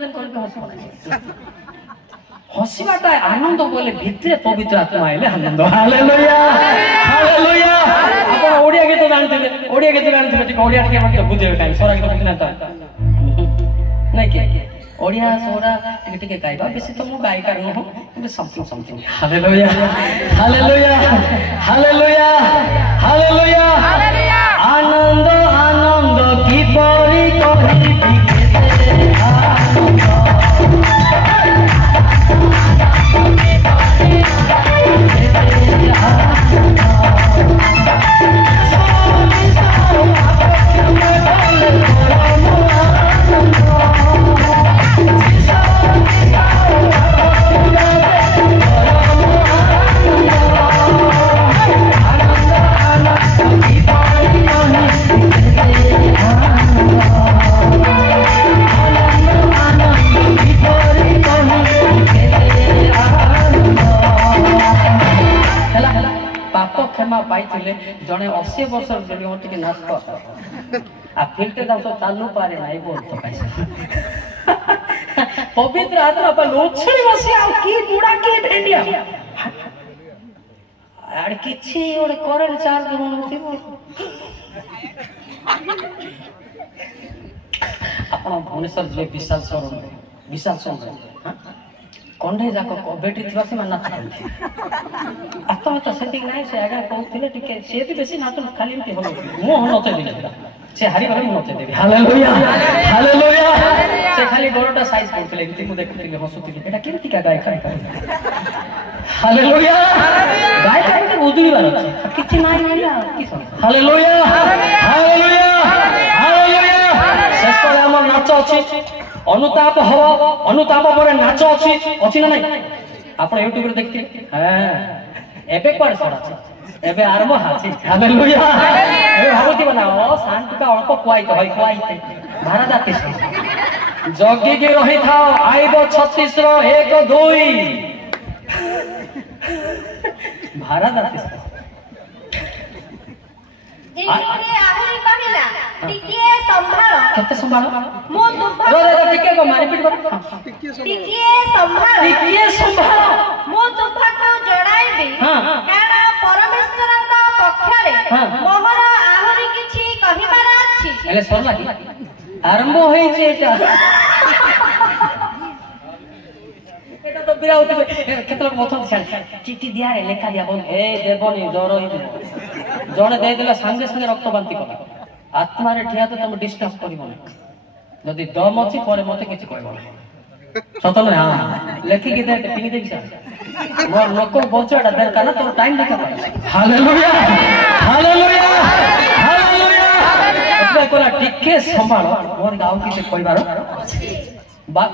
दिन कर हसीबाटा आनंद बोले भितरे पवित्र आत्मा आइले आनंद हालेलुया हालेलुया आपण ओडिया गीत जानथिबे ओडिया गीत जानथिबे ठीक ओडिया के मत बुझे टाइम सोरा गीत बुझना त नहीं के ओडिया सोरा टिके टिके गाइबा बेसी तो मु गाय कर न हो किंतु something hallelujah hallelujah hallelujah hallelujah आनंद आनंद की परी कहि क्षमा पाई जड़े 80 वर्ष टे नाच आ फिल्टे दास चालू पारे नहीं बोल तो पवित्र आत्मा पर लोछड़ी बसी आ की बुड़ा के भेंडिया आड़ किछि ओडे करंट चार्ज होती आपण भुवनेश्वर जे विशाल शोरूम कंढे जाक बेटी थिबा से मानना आत्मा तो सेटिंग नहीं से आगे कहथिले टिके से भी बेसी नाच खाली एमती होलो मो नते दिले से हारी गले मु नते देबी हालेलुया हालेलुया से खाली गोरटा साइज करथिले एमती मु देखथिले हसुथिले एटा केमती का गाय खाय हालेलुया गाय खाय के उदुली बार किछि नाही होला कि हालेलुया हालेलुया हालेलुया शेष पर हमर नाच अछि अनुताप हवा अनुताप पर नाच अछि अछि ना नहीं आपण YouTube रे देखथि हां एबे कोड सडा एबे आरंभ हाछि हालेलुया ए भागवती बनाओ शांत का अल्प कुआइते होय कुआइते भारा जाति जगी के रही था आइबो 36 रो 1 2 भारा जाति इने आहुरी कहिला टिके संभाळ केते संभाळ मो दुख रो टिके को मारी पिट कर टिके संभाळ मो दुख को जणाइबी कारण परमेश्वर का पक्षरे मोहर आहुरी किछि कहिबार अछि एले सरला की आरंभ होई जे एटा एटा तो बिराउती केतला मथन छान चिट्ठी दिया रे लेखा दिया बोल ए देबनी डर होई जणे दे देला संगे संगे रक्त बांती कर आत्मा रे ठिया तो तुम डिस्टर्ब करिवो जदी दम अछि परे मते किछि कहबो सत न हां लेखि के दे पिनी देबी सा मोर नको बचड़ा देर का ना तो टाइम देखा पाई हालेलुया हालेलुया हालेलुया एतबे कोला टिके संभाळ मोर गाव किसे कहबार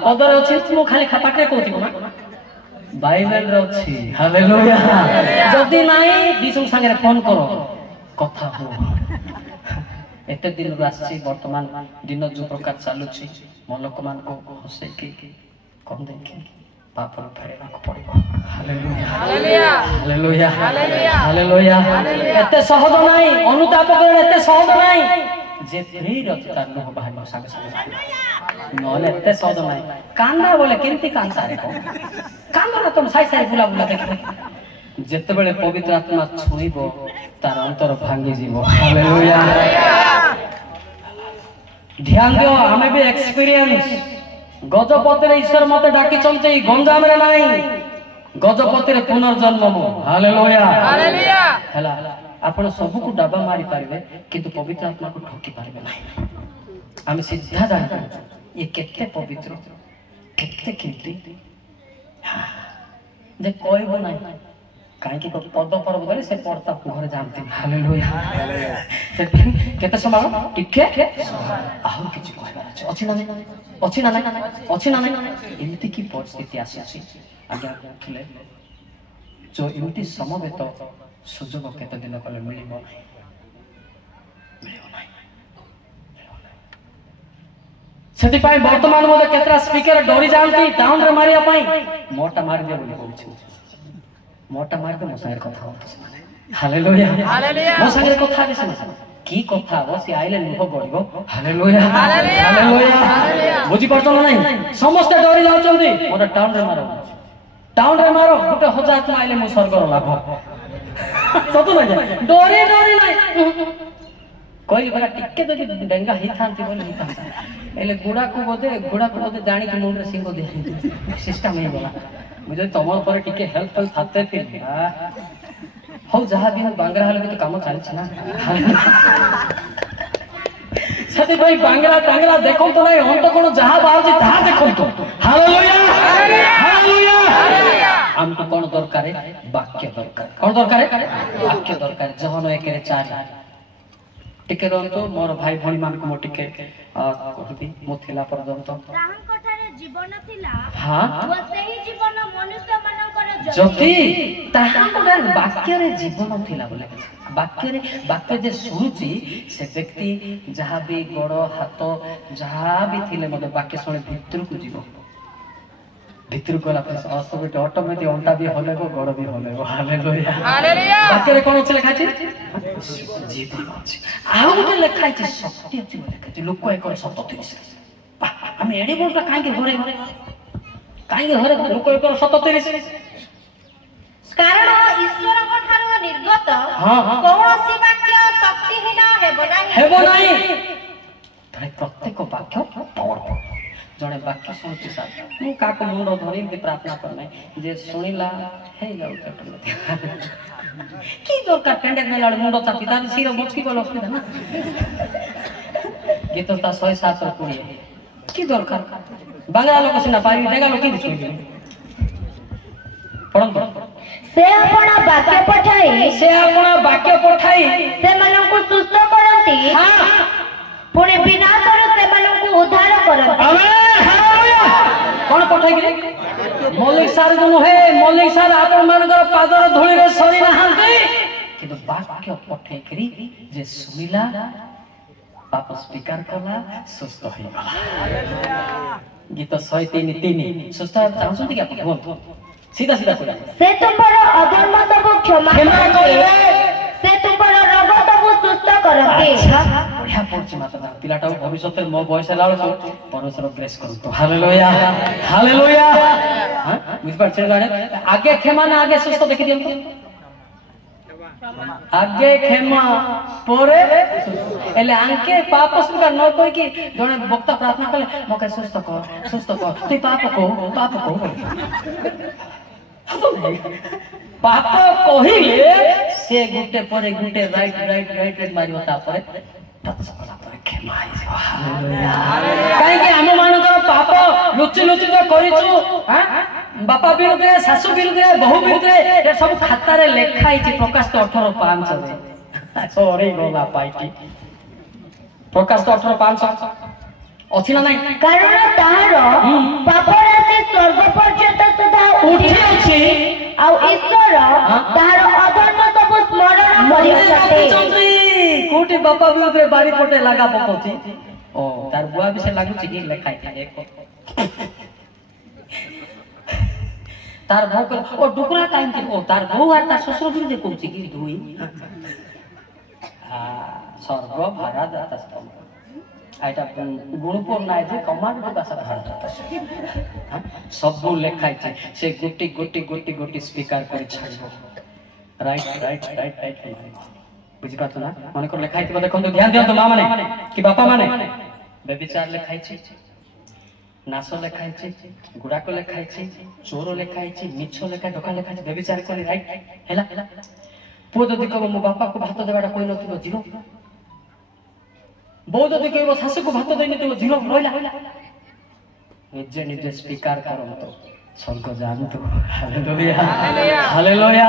पदर अछि तू खाली खपाटे कहती ना बाइबल रे अछि हालेलुया जदी नाही दिसु संगे फोन करो कथा हो एते दिन आसी वर्तमान दिन जो प्रकार चालू छी मन लोक मान को हसे की कम देखि पाप फेरेबा को पड़िबो हालेलुया हालेलुया हालेलुया हालेलुया एते सहज नाही अनुताप करे एते सहज नाही जे फ्री रचता न हो बाहर संगे संगे नले एते सहज नाही कांदा बोले केंती कांदा रे कांदा ना तुम साई साई बुला बुला देखि जेते बेले पवित्र आत्मा छुइबो तार अंतर भांगी जीवो हालेलुया ध्यान दियो हमें भी एक्सपीरियंस गजपति रे ईश्वर मते डाकी चलते गंजाम रे नाही गजपति रे पुनर्जन्म हालेलुया हालेलुया हला आपण सब को डबा मारी पारिबे किंतु पवित्र आत्मा को ठोकी पारिबे नाही हम सीधा जाने ये केते पवित्र केते कीमती जे कोइबो नाही काहे कि पद पर्व गले से पड़ता घर जानते हालेलुया केते समय टिके आहु किछ कहबार अछि ना नहीं अछि ना नहीं अछि ना नहीं एमिति की परिस्थिति आसी अछि आज्ञा खिले जो एमिति समवेत सुजोग केते दिन कले मिलिबो नाही सेति पाई वर्तमान मते केतरा स्पीकर डरी जानती टाउन रे मारिया पाई मोटा मार दे बोली कहू मोटा मार के मो संगे कथा होत हालेलुया हालेलुया मो संगे कथा के सुन কি কথা হব সে আইলে লুহ গড়িব হালেলুয়া হালেলুয়া বুঝি পারছ না নাই সমস্তে ডরি যাଉଛନ୍ତି মোটা টাউন রে মাର ଗୋଟେ 1000 ଟଙ୍କା ଆଇଲେ ମୁଁ ସ୍ୱର୍ଗର ଲାଭ ସତ ନା ଡରି ଡରି ନାଇଁ କହିଲି ପରା ଟିକେ ଯଦି ଡେଙ୍ଗା ହେଇଥାନ୍ତି ବୋଲି ହେଇଥାନ୍ତା ହେଲେ ଘୋଡ଼ାକୁ ବୋଧେ ଜାଣିକି ମୁଣ୍ଡରେ ସିଂହ ଦେଇ ସିଷ୍ଟମ ହେଇଗଲା ମୁଁ ଯଦି ତମ ଉପରେ ଟିକେ ହେଲ୍ପ ଥାତେ ଥିଲି ହଉ ଯାହା ବି ବାଙ୍ଗରା ହେଲେ ବି କାମ ଚାଲିଛି ନା ସେଥିପାଇଁ ବାଙ୍ଗରା ତାଙ୍ଗରା ଦେଖନ୍ତୁ ନାହିଁ ଅନ୍ତ କଣ ଯାହା ବାହାରୁଛି ତାହା ଦେଖନ୍ତୁ ହାଲେଲୁୟା ହାଲେଲୁୟା ଆମକୁ କଣ ଦରକାର ବାକ୍ୟ ଦରକାର କଣ ଦରକାର ବାକ୍ୟ ଦରକାର ଜହନ 1:4 ଟିକେ ରହନ୍ତୁ ମୋର ଭାଇ ଭଉଣୀ ମାନଙ୍କୁ ମୁଁ ଟିକେ କହିବି ମୁଁ ଥିଲା ପର୍ଯ୍ୟନ୍ତ ତାହାଙ୍କଠାରେ ଜୀବନ ଥିଲା ହଁ ଓ ସେହି ଜୀବନ ମନୁଷ୍ୟମାନଙ୍କର ଯଦି ତାହାଙ୍କଠାରେ ବାକ୍ୟରେ ଜୀବନ ଥିଲା ବୋଲି ବାକ୍ୟ ଯେ ଶୁଣୁଛି ସେ ବ୍ୟକ୍ତି ଯାହା ବି ଗୋଡ଼ ହାତ ଯାହା ବି ଥିଲେ ମଧ୍ୟ ବାକ୍ୟ ଶୁଣି ଭିତରକୁ ଯିବ ଭିତରକୁ ଗଲା ପରେ ଅଟୋମେଟିକ ଅଣ୍ଟା ବି ହଲେବ ଗୋଡ଼ ବି ହଲେବ ହାଲେଲୁୟା ବାକ୍ୟରେ କଣ ଅଛି ଲେଖା ଅଛି ଜୀବନ ଅଛି ଆଉ ଗୋଟେ ଲେଖା ହେଇଛି ଶକ୍ତି ଅଛି ଲେଖା ହେଇଛି ଲୋକ 1:37 ଆମେ ଏଡି ବଡ କାହିଁକି ଘରେ ଲୋକ 1:37 କାରଣ ଈଶ୍ୱରଙ୍କ ଠାରୁ ନିର୍ଗତ କୌଣସି ବାକ୍ୟ ଶକ୍ତିହୀନ ହେବ ନାହିଁ ପ୍ରତ୍ୟେକ ବାକ୍ୟ ପାୱାରଫୁଲ ଜଣେ ବାକ୍ୟ ଶୁଣୁଛି ସାର୍ ମୁଁ କାହାକୁ ମୁଣ୍ଡ ଧରି ପ୍ରାର୍ଥନା କରୁନାହିଁ ଯେ ଶୁଣିଲା ହେଇଯାଉଛି କି ଦରକାର ପେଣ୍ଡେଟ୍ ନେଲା ବେଳେ ମୁଣ୍ଡ ଚାପି ତାର ଶିର ବଚକି ଗଲେ ଅସୁବିଧା ନା ଗୀତ ତା 107:20 କି ଦରକାର ବାଙ୍ଗା ଲୋକ ସିନା ପାରିବି ଡେଙ୍ଗା ଲୋକ କେମିତି ଶୁଣିବେ ପଢନ୍ତୁ ସେ ଆପଣ ବାକ୍ୟ ପଠାଇ ସେମାନଙ୍କୁ ସୁସ୍ଥ କରନ୍ତି ପୁଣି ବିନାଶରୁ ସେମାନଙ୍କୁ ଉଦ୍ଧାର କରନ୍ତି କଣ ପଠାଇକିରି ମଲ୍ଲିକ ସାର୍ ନୁହେଁ ମଲ୍ଲିକ ସାର୍ ଆପଣ ମାନଙ୍କର ପାଦର ଧୂଳିରେ ସରି ନାହାନ୍ତି କିନ୍ତୁ ବାକ୍ୟ ପଠାଇକିରି ଯେ ଶୁଣିଲା ପାପ ସ୍ୱୀକାର କଲା ସୁସ୍ଥ ହେଇଗଲା ଗୀତ 103:3 ସୁସ୍ଥ ଚାହୁଁଛନ୍ତି କି ଆପଣ କୁହନ୍ତୁ सीधा सीधा कोई से तुमरो अधर्म सब क्षमा करते से तुमरो रोग सब सुस्थ करते अच्छा बढ़िया पहुंची माता पिलाटा भविष्य मो बयस लालो परमेश्वर ग्रेस करतो हालेलुया हालेलुया हां बुझ पर चल गाने आगे क्षमा ना आगे सुस्थ देखि दियंतो आगे क्षमा परे एले आंके पाप स्वीकार न कोई कि जने भक्त प्रार्थना करे मके सुस्थ कर तू पाप को पाप कहिले से गुटे परे गुटे राइट मारियो तापरे तत्सला परे क्षमा आइ जो हालेलुया काहे कि हम मानकर पाप लुचि जो करिछु हां बापा विरुद्ध सासु विरुद्ध बहु विरुद्ध ए सब खाता रे लेखा आइछि प्रकाश 18:5 रे सॉरी गोला पाइटी प्रकाश 18:5 अछि ना नाही कारण ताहार पाप राशि स्वर्ग पर्यंत सुधा उठी अछि आ ईश्वर ताहार अधर्म सब स्मरण करिसते कोटी बापा विरुद्ध बारी पटे लगा पकोछि ओ तार बुआ भी से लागुछि कि लेखाइ एक तार भौ ओ डुकरा टाइम के ओ तार भौ आर तार ससुर विरुद्ध कहछि कि दुई स्वर्ग भाड़ा दाता सब आइटा गुणपुर नाय जे कमांड भाषा भारत सब लेखाइ छै से गोटी स्वीकार करि छाड़बो राइट बुझि पातो ना मन को लेखाइ छै देखो ध्यान दियौ तो मां माने कि बापा माने व्यभिचार लेखाइ छै नाश लेखाइ छै गुडाको लेखाइ छै चोर लेखाइ छै मिछो लेखाइ धोखा लेखाइ छै व्यभिचार करि राइट हैला पो जदि कहबो मो बापा को भात देबाटा कोइ नथिबो जीरो बहुत जदि कहबो सासु को भात देनि तो जीरो रहिला निजे स्वीकार करंतो स्वर्ग जानतो हालेलुया हालेलुया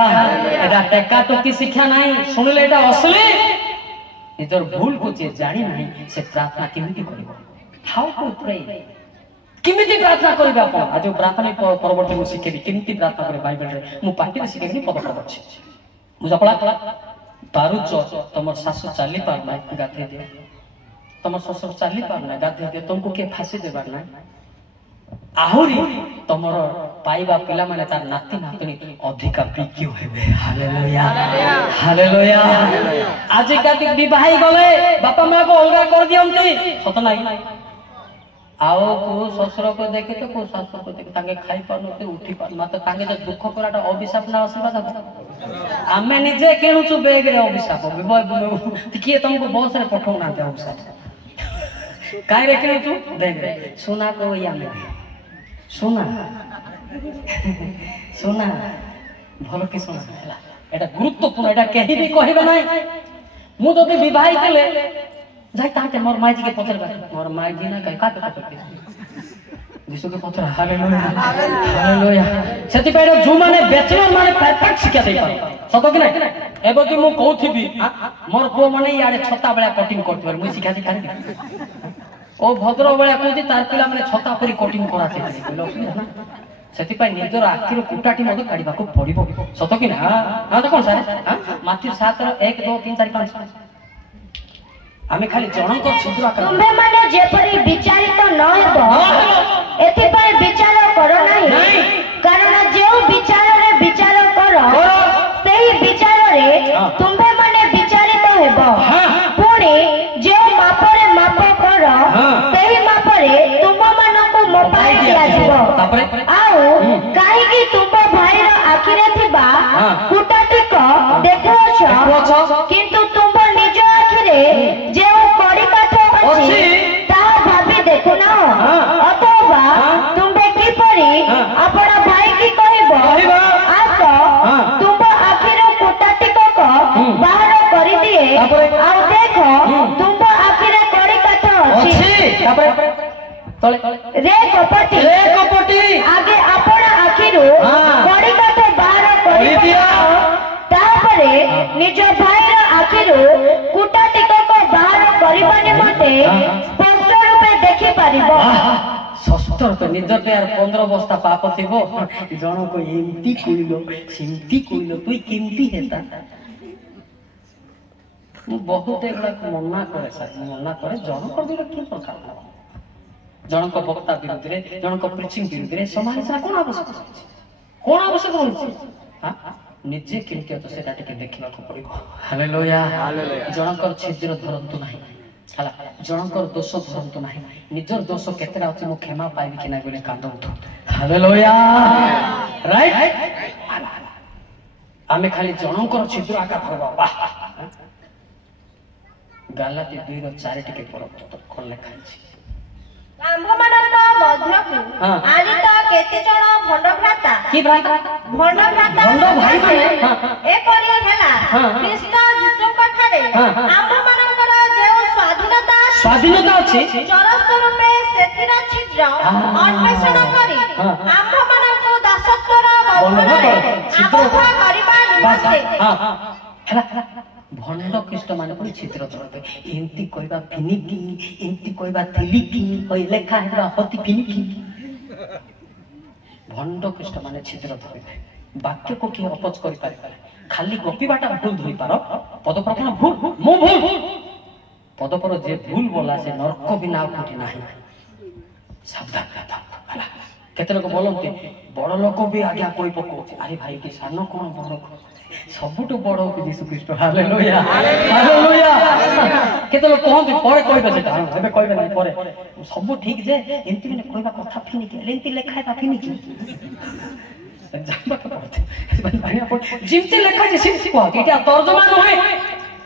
एटा टेका तो की शिक्षा नाही सुनले एटा असली इधर भूल को जे जानि नाही से प्रार्थना केमिति करिवो हाउ टू प्रे केमिति प्रार्थना करिबा आपण आज प्रार्थना परवर्ती मु शिखेबी केमिति प्रार्थना करे बाइबल रे मु पाटी रे शिखेबी पद अछि बुझा पड़ा पारुच तमर सासु चाली पार ना गाथे दे तमर ससुर चाली पार ना गाथे दे तुमको के फांसी देबार ना आहुरी तमर पाइबा पिला माने तार नाती नातनी अधिका बिक्यू हेबे हालेलुया हालेलुया आजि काति विवाही गले बापा मां को अलगा कर दियंती सत नाही आओ को ससुर को देखे तो को सासु को देखे तांगे खाई पारनते उठी पार मात्र तांगे जो दुख कराटा अभिशाप ना आशीर्वाद आमे निजे केणुचु बेग रे अभिशाप किए तुमको बहुत सारे पठौ ना अभिशाप काय रे केणुचु बेग रे सोना को या में सोना सोना भल कि सोना हला एटा गुरुत्वपूर्ण एटा केही भी कहबे नै मु जदि विवाहित ले जाई ताते मोर माई जी के पत्र मोर माई जी ना कह काटे पत्र जिसु के पत्र हालेलुया हालेलुया सेति पेडो जु माने बैचलर माने परफेक्ट शिक्षा दे पार सतो कि नै एबो कि मु कहउथिबी मोर पो माने याडे छता बेला कटिंग करथि मु शिक्षा दे कारे ओ भद्र बेला कहति तार पिला माने छता परी कटिंग कराते बोलो ना सेति पय निजर आखिर कुटाटी मते काढिबा को पडिबो सतो कि ना हां तो कोन सारे हां माथि 7 1 2 3 4 5 आमे खाली जनक छिद्र तुम्हे माने जेपरी विचारित न हेबो एथि पय विचार करो नाही कारण जे विचार रे विचार करो सेही विचार रे तुम्हे माने विचारित हेबो पुणी जे माप रे माप करो सेही माप रे तुम मानको मोपाई दिया जिवो आउ काहे कि तुम भाई रो आखिरे थिबा कुटाटी को देखोछ किंतु तुम निज आखिरे जे कड़ी काठ अछि ता भाबी देखो ना अथवा तुमे की परी अपना भाई की कहबो आस तुम आखिरो कुटाटी को बाहर करि दिए आ देखो तुम आखिरे कड़ी काठ अछि रे कपटी आगे अपना आखिरो कड़ी काठ बाहर करि दियो तापरे निज भाई रो आखिरो कुटाटी को बाहर करबा निमते स्पष्ट रूपे देखि परिबो सस्तर पे निजर पे यार 15 बस्ता पाप थिबो जणो को एमती कुइलो सिमती कुइलो तुई किमती हेता मु बहुत एकला मना करे सर मना करे जणो को बिरो की प्रकार जणो को वक्ता विरुद्ध रे जणो को प्रीचिंग विरुद्ध रे समाज से कोन आवश्यक होछि हां निजे किंतु तो सेटा टिके देखिबा को पड़िबो हालेलुया जनकर छिद्र धरंतु नाही हला जनकर दोष धरंतु नाही निजर दोष केतेरा अछि मु क्षमा पाइबि कि ना बोले कांदंतु हालेलुया राइट आमे खाली जनकर छिद्र आका भरबा वाह गालाती 2:4 टिके पड़ो तो कोन लेखा अछि आम्भमानक मध्यकु आलित केते जण भंड भ्राता की भ्राता भंड भाई माने ए परि हेला कृष्ण जिसुक ठारे आम्भमानकर जे स्वाधीनता अछि चरस्थ रूपे सेथिरा छिद्र अन्वेषण करी आम्भमानक दासत्वर बंधନରେ छिद्र करिबा निमते हेला भंड कृष्ण माने कोन छिद्र धरते एंती कहबा फिनिकी एंती कहबा थिलिकी ओइ लेखा हेबा होती फिनिकी भंड कृष्ण माने छिद्र धरते वाक्य को की अपच करि पारे खाली गपिबाटा भूल धोई पारो पदप्रकरण भूल मो भूल पदपर जे भूल बोला से नरक बिना कोठी नाही सावधान रहता हला केते लोक बोलंती बड़ लोक भी आज्ञा कोई पको अरे भाई की सानो कोन बड़ सबुटु बड़ हो यीशु ख्रीष्ट हालेलुया हालेलुया केते लोक कहंती परे कहबे सेटा एबे कहबे नै परे सब ठीक जे एंती ने कहबा कथा फिनी के एंती लेखा ता फिनी के जानबा के पड़ते भाई अपन जिमती लेखा जे सिर्फ को एटा तर्जुमा नहे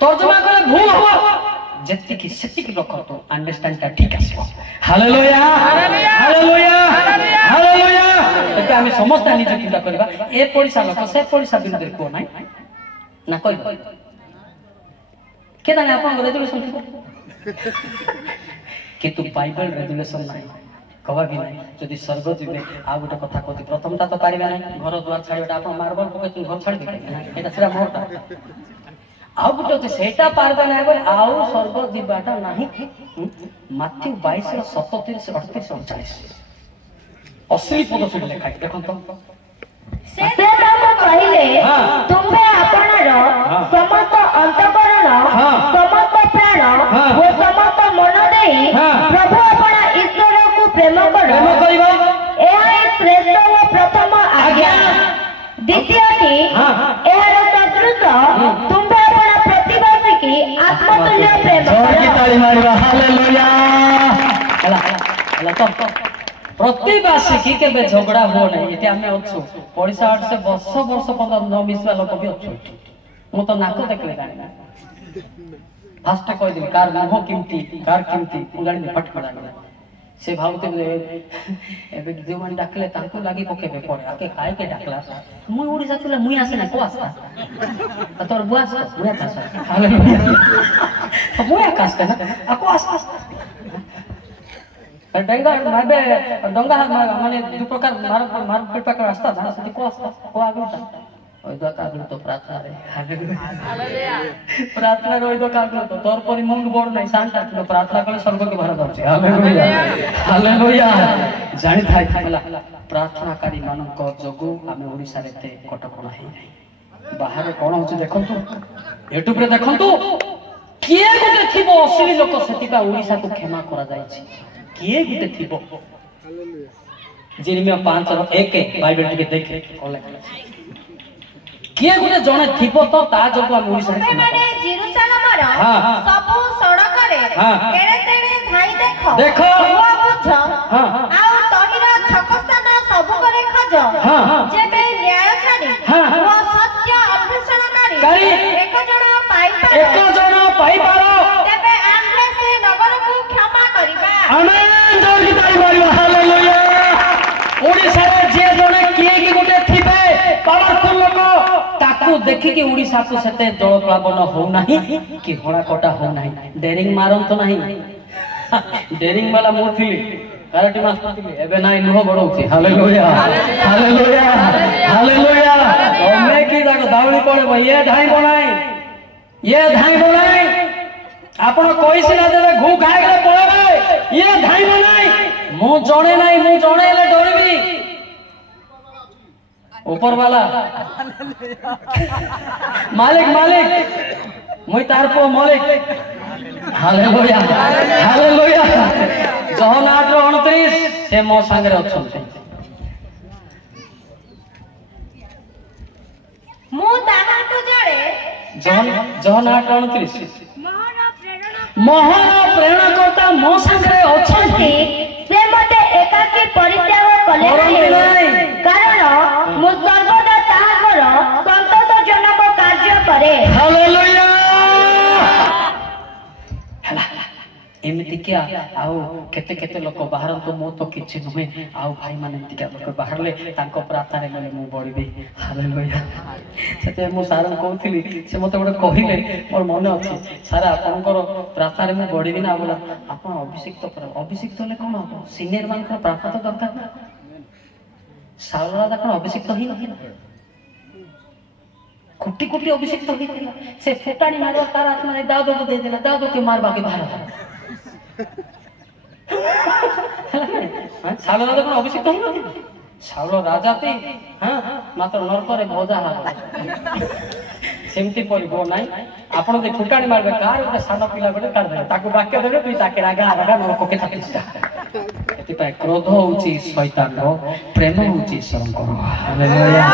तर्जुमा करे भूल हो जत्ती की सत्य की रखो तो अंडरस्टैंड का ठीक आसो हालेलुया हालेलुया हालेलुया तो हम समस्त निज चिंता करबा ए पड़िसा लोक से पड़िसा विरुद्ध को नाही ना कोई के दाने आपन रेजुलेशन किंतु बाइबल रेजुलेशन नाही कबा भी नाही जदि स्वर्ग जिबे आ गोटे कथा कहती प्रथमटा तो पारिबा नाही घर द्वार छाड़ीटा आपन मार्बल पके घर छाड़ी दे एटा सेरा मोरटा आउ गोटे सेटा पारबा नाही बोले आउ स्वर्ग जिबाटा नाही माथ्यू 22:37 से 38 39 असली पद सुन लेखा देखो तो से ताको कहिले तुमे आपनर समस्त अंतकरण समस्त प्राण ओ समस्त मन देई प्रभु अपना ईश्वर को प्रेम करो एहा श्रेष्ठ व प्रथम ଦ୍ୱିତୀୟଟି ଏହାର ସଦୃଶ ତୁମ୍ଭେ ଆପଣ ପ୍ରତିବାସୀ କି ଆତ୍ମତୁଲ୍ୟ ପ୍ରେମ प्रतिवासी की केबे झगड़ा हो नहीं एटी आमे अच्छु पड़िसा आठ से वर्ष वर्ष पर्यंत न मिसवा लोक भी अच्छु मु तो नाको देखले गानी फास्ट कहि दिली कार मुह किमती कार किमती उगाड़ी में फटफड़ा गला से भावते एबे जो मन डाकले ताको लागी पकेबे पड़े आके काय के डाकला मुई ओडिसा तुला मुई आसे ना को आस्ता तोर बुआस मुई आसा हालेलुया मुई आकास्ता ना आको आस्ता डंगा माबे डंगा माने दु प्रकार मार प्रकार रास्ता था से को आस्ता को आगु था ओइ दो कागु तो प्रार्थना रे हालेलुया प्रार्थना रे ओइ दो कागु तो तोर परि मुंड बोड़ नै शांता तो प्रार्थना कले स्वर्ग के भरा दउछि हालेलुया हालेलुया जानि थाइ थाला प्रार्थनाकारी मानक जोगु आमे ओडिसा रे ते कटकणा हे नै बाहर कोन होछ देखंतु यूट्यूब रे देखंतु किए गुटे थिबो असली लोक सेतिका ओडिसा को क्षमा करा जायछि किए गुटे थिबो जिरमिया 5:1 बाइबल टिके देखे कोले किए गुटे जणे थिबो तो ता जोगु हम ओडिसा रे माने जेरूशलेमर सब सड़क रे केड़े तेड़े धाई देखो देखो हुआ बुझ आ तहिरा छकस्तान सब करे खज जेबे न्याय छाड़ी हुआ सत्य अन्वेषणकारी एक जण पाई पारो तेबे आम्हे से नगर को क्षमा करिबा आमेन जोरी ताई मारिबा हालेलुया ओडिसा रे जे जणे किए की गुटे थिबे पावरफुल लोक ताकू देखि कि ओडिसा को सते जल प्लावन हो नाही कि होड़ा कोटा हो नाही डेरिंग मारन तो नाही डेरिंग वाला मु थिली कराटे मास्टर थिली एबे नाही लुह बडौछि हालेलुया हालेलुया हालेलुया ओमे की जाको दावली पड़े ये ढाई बनाई आपण कोई सिना देबे घु खाए गले पळेबे ये ढाई बनाई मु जणे ले डरबी ऊपर वाला मालिक मुई तार पो मालिक हालेलुया हालेलुया जहन 8:29 से मो संगे अछंती मु ताहांतु जळे जहन 8:29 महान प्रेरणाकर्ता मो संगे अछंती से मते एकाकी परित्याग कले नाही कारण मु सर्वदा ताहाकर संतोषजनक कार्य करे हालेलुया एमिति क्या आउ केते केते लोक बाहर तो मो तो किछि नुहे आउ भाई माने एमिति लोक बाहरले तांको प्रार्थना रे गले मु बढिबे हालेलुया सेते मु सारन कहथिली से मते गोटे कहिले मोर मन अछि सारा आपनकर प्रार्थना रे मु बढिबी ना बोला आपन अभिषिक्त ले कोन हो सीनियर मान को प्रार्थना तो दरकार ना सावला दा कोन अभिषिक्त ही नहीं कोटी कोटी अभिषिक्त होइतिला से फुटाणी मारो तार आत्मा रे दाऊद को दे देला दाऊद के मार बाकी बाहर सावला दा कोन अभिषिक्त ही नहीं सावला राजा पे मात्र नरक रे भोजा हाबो सेमती परिबो नाही आपण जे फुटाणी मारबे कार गोटे सान पिला गोटे काढ दे ताको वाक्य देबे तुई ताके रागा नरक के थाकिस्ता एति पाए क्रोध होउची शैतान रो प्रेम होउची ईश्वरंकर हालेलुया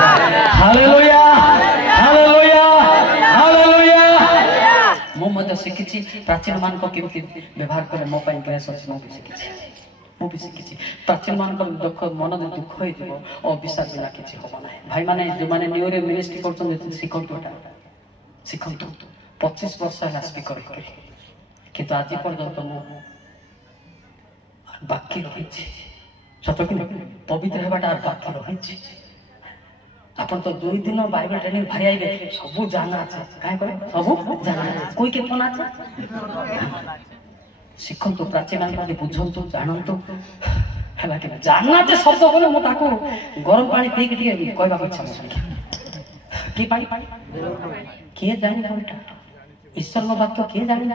हालेलुया हालेलुया हालेलुया मो मते शिखिछि प्राचीन मान को केमति व्यवहार करे मो पई ग्रेस अछि मो भी शिखिछि प्राचीन मान को दुख मन दे दुख होई जबो ओ विश्वास बिना किछि होबो नाही भाई माने जो माने न्यूरे मिनिस्ट्री करछन शिखंतु 25 वर्ष है स्पीकर किंतु आज पर्यंत मो बाकी रही सत कि पवित्र हेबाटा बाकी रही अपन तो 2 दिन बाइबल ट्रेनिंग भारी आइबे सब जाना আছে काहे करे सब जाना कोई के फोन আছে शिखंतु प्राचीन माने बुझंतु जानंतु हला कि जाना जे शब्द बोले मो ताको गरम पानी पी के कहबा को इच्छा की पानी के जानि कोटा ईश्वर नो वाक्य के जानि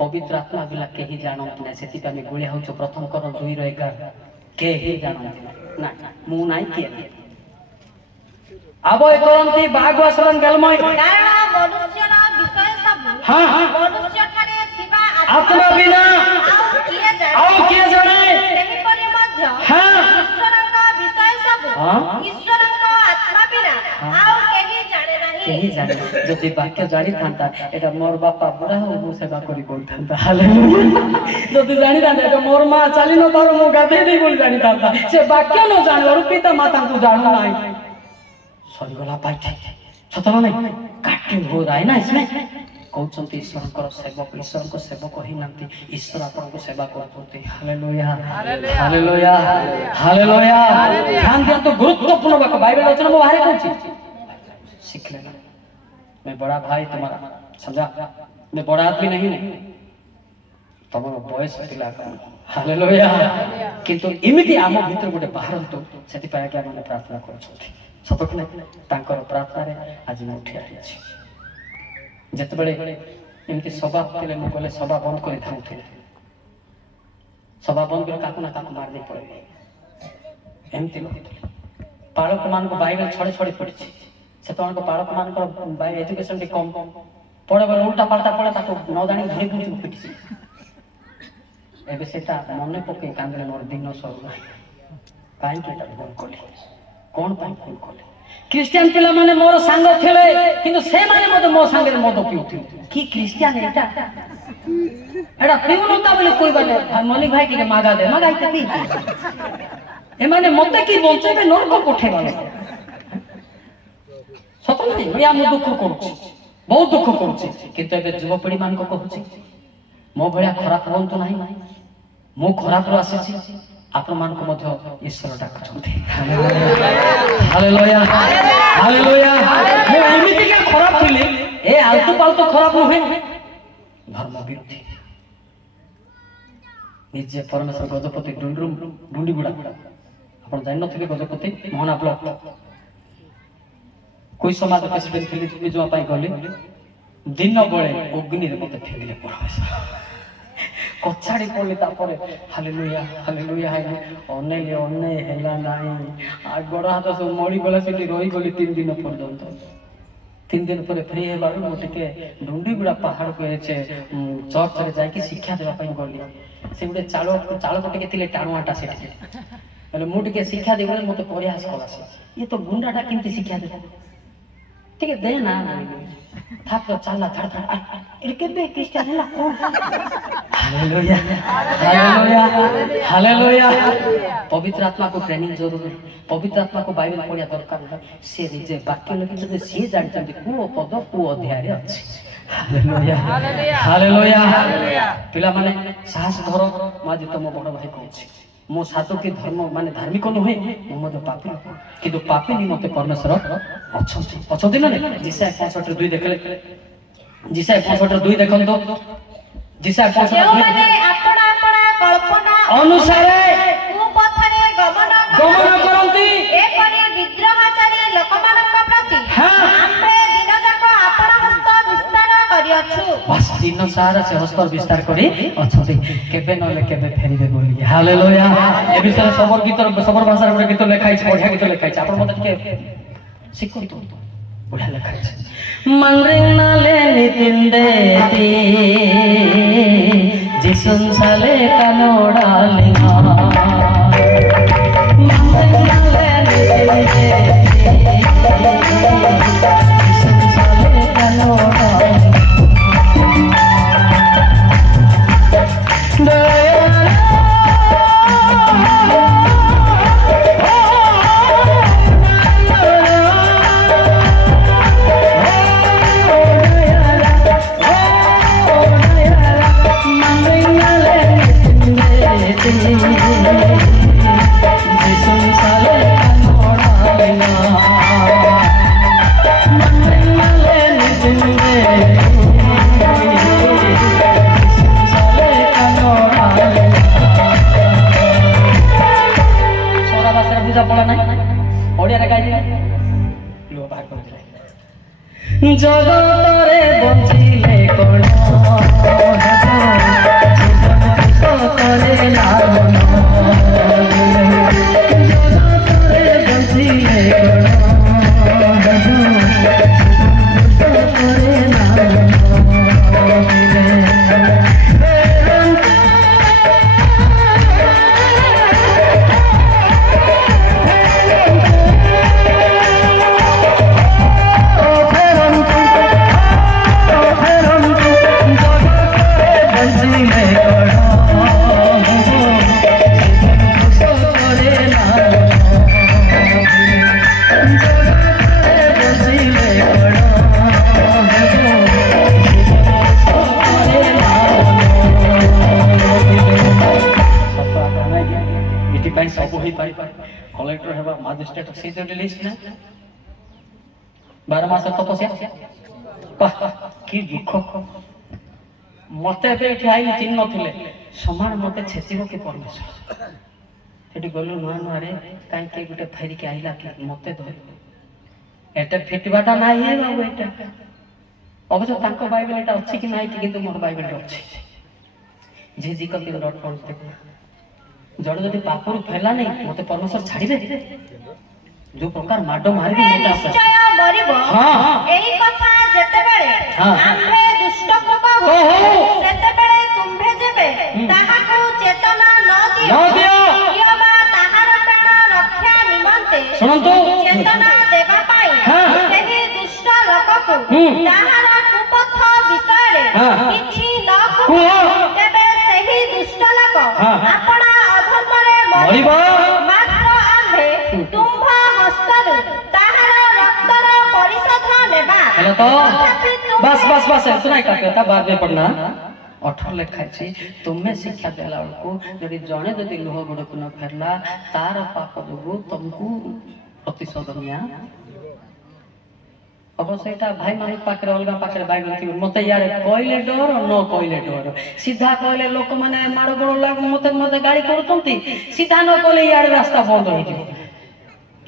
पवित्र आत्मा बिला के ही जानंतु ना सेति पे गुलिया होचो प्रथम करण 2:11 के ही जानंतु ना मु नाइ के आबो करंती भागवसरन गलमय कारण मनुष्यर विषय सब मनुष्य ठारे थिबा आत्मा बिना आउ के जाने सेहि परि मध्य ईश्वरक विषय सब ईश्वरक आत्मा बिना যদি বাক্য জানি থান্তা এটা মোর বাপা বুড়া হো মু সেবা করি বল থান্তা হালেলুয়া যদি জানি থান্তা এটা মোর মা চালি ন পারো মু গাধে দেই বল জানি থান্তা সে বাক্য ন জানে ওর পিতা মাতা কো জানো নাই সরিগলা পাইছে সতলো নাই কাটিং हो रहा है ना इसमें कहते ईश्वर सेवक ईश्वर को सेवक ही नांती ईश्वर आपन को सेवा करते हालेलुया हालेलुया हालेलुया ध्यान दिया तो गुरुत्वपूर्ण बात बाइबल वचन में बाहर कहूची सीख लेना मैं बड़ा भाई तुम्हारा समझा मैं बड़ा आदमी नहीं हूं तमरो बयस पिला हालेलुया किंतु इमिति आम भीतर गोटे बाहर तो सेति पाया के माने प्रार्थना करछथि सतक नै तांकर प्रार्थना रे आज मैं उठी आइछि जेतबेले एमती सभा केले न गले सभा बंद कर थाउथिले सभा बंद कर काकु ना काकु मार दे पड़े एमती लोथिले पालक मान को बाइबल छड़े छड़े पड़िछि से तो को पालक मान को बाइबल एजुकेशन के कम पड़े बले उल्टा पाल्टा पड़े ताको न जानि घरे घुरी पिटिछि एबे सेटा मने पके कांदले मोर दिन सब नाही काई केटा भूल कोले कोन पाई भूल कोले क्रिश्चियन पिला माने मोर संग थिले किंतु से माने मते मो संग रे मद पिउथिले की क्रिश्चियन एटा एटा पिउनता बोले कोई बात मलिक भाई के मागा दे मागा के पी ए माने मते की बंचेबे नरक पठेबा सत नहीं या मु दुख करूची बहुत दुख करूची किंतु एबे युवा पीढ़ी मान को कहूची मो भलिया खराब होंतु नाही मो खराब रो आसीची आपण मान को मध्य ईश्वर डाकछथि हालेलुया हालेलुया मो एमिति के खराब थिले ए आलतू पालतू खराब नहे धर्म विरोधी निजे परमेश्वर गजपति डुंडी गुडा आपण जानि नथिबे गजपति मोहना ब्लॉक कोई समाज प्रेसिडेंट थिले तुमे जो पाई गले दिन बळे अग्नि रे मते फेंदिले परमेश्वर कछाड़ी पड़े तापर हालेलुया हालेलुया अनेले अने हेला नाही आ गोड़ हाथ सब मड़ी गला सेठी रही गली 3 दिन पर्यंत 3 दिन पर फ्री हे बारू मोटिके डुंडीगुड़ा पहाड़ को एचे चर्च रे जाय कि शिक्षा देबा पई गली से गुटे चालो पटिके थिले टाणुआटा सेठी એટલે હું ટીકે શિକ୍ଷା દેગલે મતે પ્રયાસ કરાશે એ તો ગુંડાટા કેમતી શિକ୍ଷା દે ટીકે દે ના થાક તો ચાલલા થડ થડ એ કેબે ક્રિશ્चियन હેલા કોણ हालेलुया हालेलुया हालेलुया पवित्र आत्मा को ट्रेनिंग जरूर है पवित्र आत्मा को बाइबल पढ़िया दरकार है से निजे वाक्य लिखि जे से जानचंती को पद को अध्याय रे अछि हालेलुया हालेलुया पिला माने साहस धरो माजी तुम बड़ भाई कहछि मो सातो के धर्म माने धार्मिक नहे मो मते पापी किंतु पापी नि मते परमेश्वर अछंती अछंती न जिसे 65 2 देखले जिसे 65 2 देखन तो जिसे 65 माने अपना अपना कल्पना अनुसारे कुपथरे गमन करंती एपरि विग्रहचारी लोकमानक प्रति हां आम्भे दिन जाक अपना हस्त विस्तार करियछु बस दिन सारा से हस्त विस्तार करी अछंती केबे नले केबे फेरिबे बोली हालेलुया ए विषय सबर गीत सबर भाषा रे गीत लेखाइ छ बढ़िया गीत लेखाइ छ आपण मते के सिखंतु बढ़िया लेखाइ छ मंगरिनाले नितिंदेती जिसुन साले कनोडालिंगा मंगरिनाले नितिंदेती जिसुन साले कनोडालिंगा जगतरे बंचिले कोण करे लागन जगतरे बंचिले कोण करे लागन कलेक्टर हेबा मजिस्ट्रेट से तो लिस्ट ना 12 मास तपस्या कि दुख मते एठी आइली चिन्ह नथिले समान मते छेचिबो कि परमेश्वर सेठी गलु नुआ नुआ रे काई के गुटे फेरी के आइला कि मते धर एटा फिटबाटा नाही हे बाबू एटा अबसे तांको बाइबल एटा अछि कि नाही कि किंतु मोर बाइबल अछि जे जी कति डॉट पढ़ते जड़ जदि पापरु फैला नहीं मते परमेश्वर छाड़ी दे जो प्रकार माडो मारबी मोटा निश्चय मरिबो हां एही कथा जते बेले आम्भे दुष्ट को कहू सेते बेले तुम्भे जेबे ताहाको चेतना न दियो किबा ताहार प्राण रक्षा निमंते सुनंतु चेतना देबा पाई सेही दुष्ट लोकको ताहार कुपथ विषय रे किछि न कहू तेबे सेही दुष्ट लोक आपना अधर्म रे मरिबो मात्र आम्भे तुम्भा हस्तरु ताहार रक्तर परिशोध नेबा हेलो तो बस बस बस इतना ही काटता बाद में पढ़ना 18 लिखा छी तुमे शिक्षा देला को जदि जणे जदि लोह गुड़ को न फेरला तार पाप जोगु तुमको प्रतिशोध निया अवश्य एटा भाई मान पाखरे अलगा पाखरे बाइबल कि मते यार कहले डर न कहले डर सीधा कहले लोक माने मारो गोड़ लागु मते मते गाड़ी करतंती सीधा न कहले यार रास्ता बंद होई जी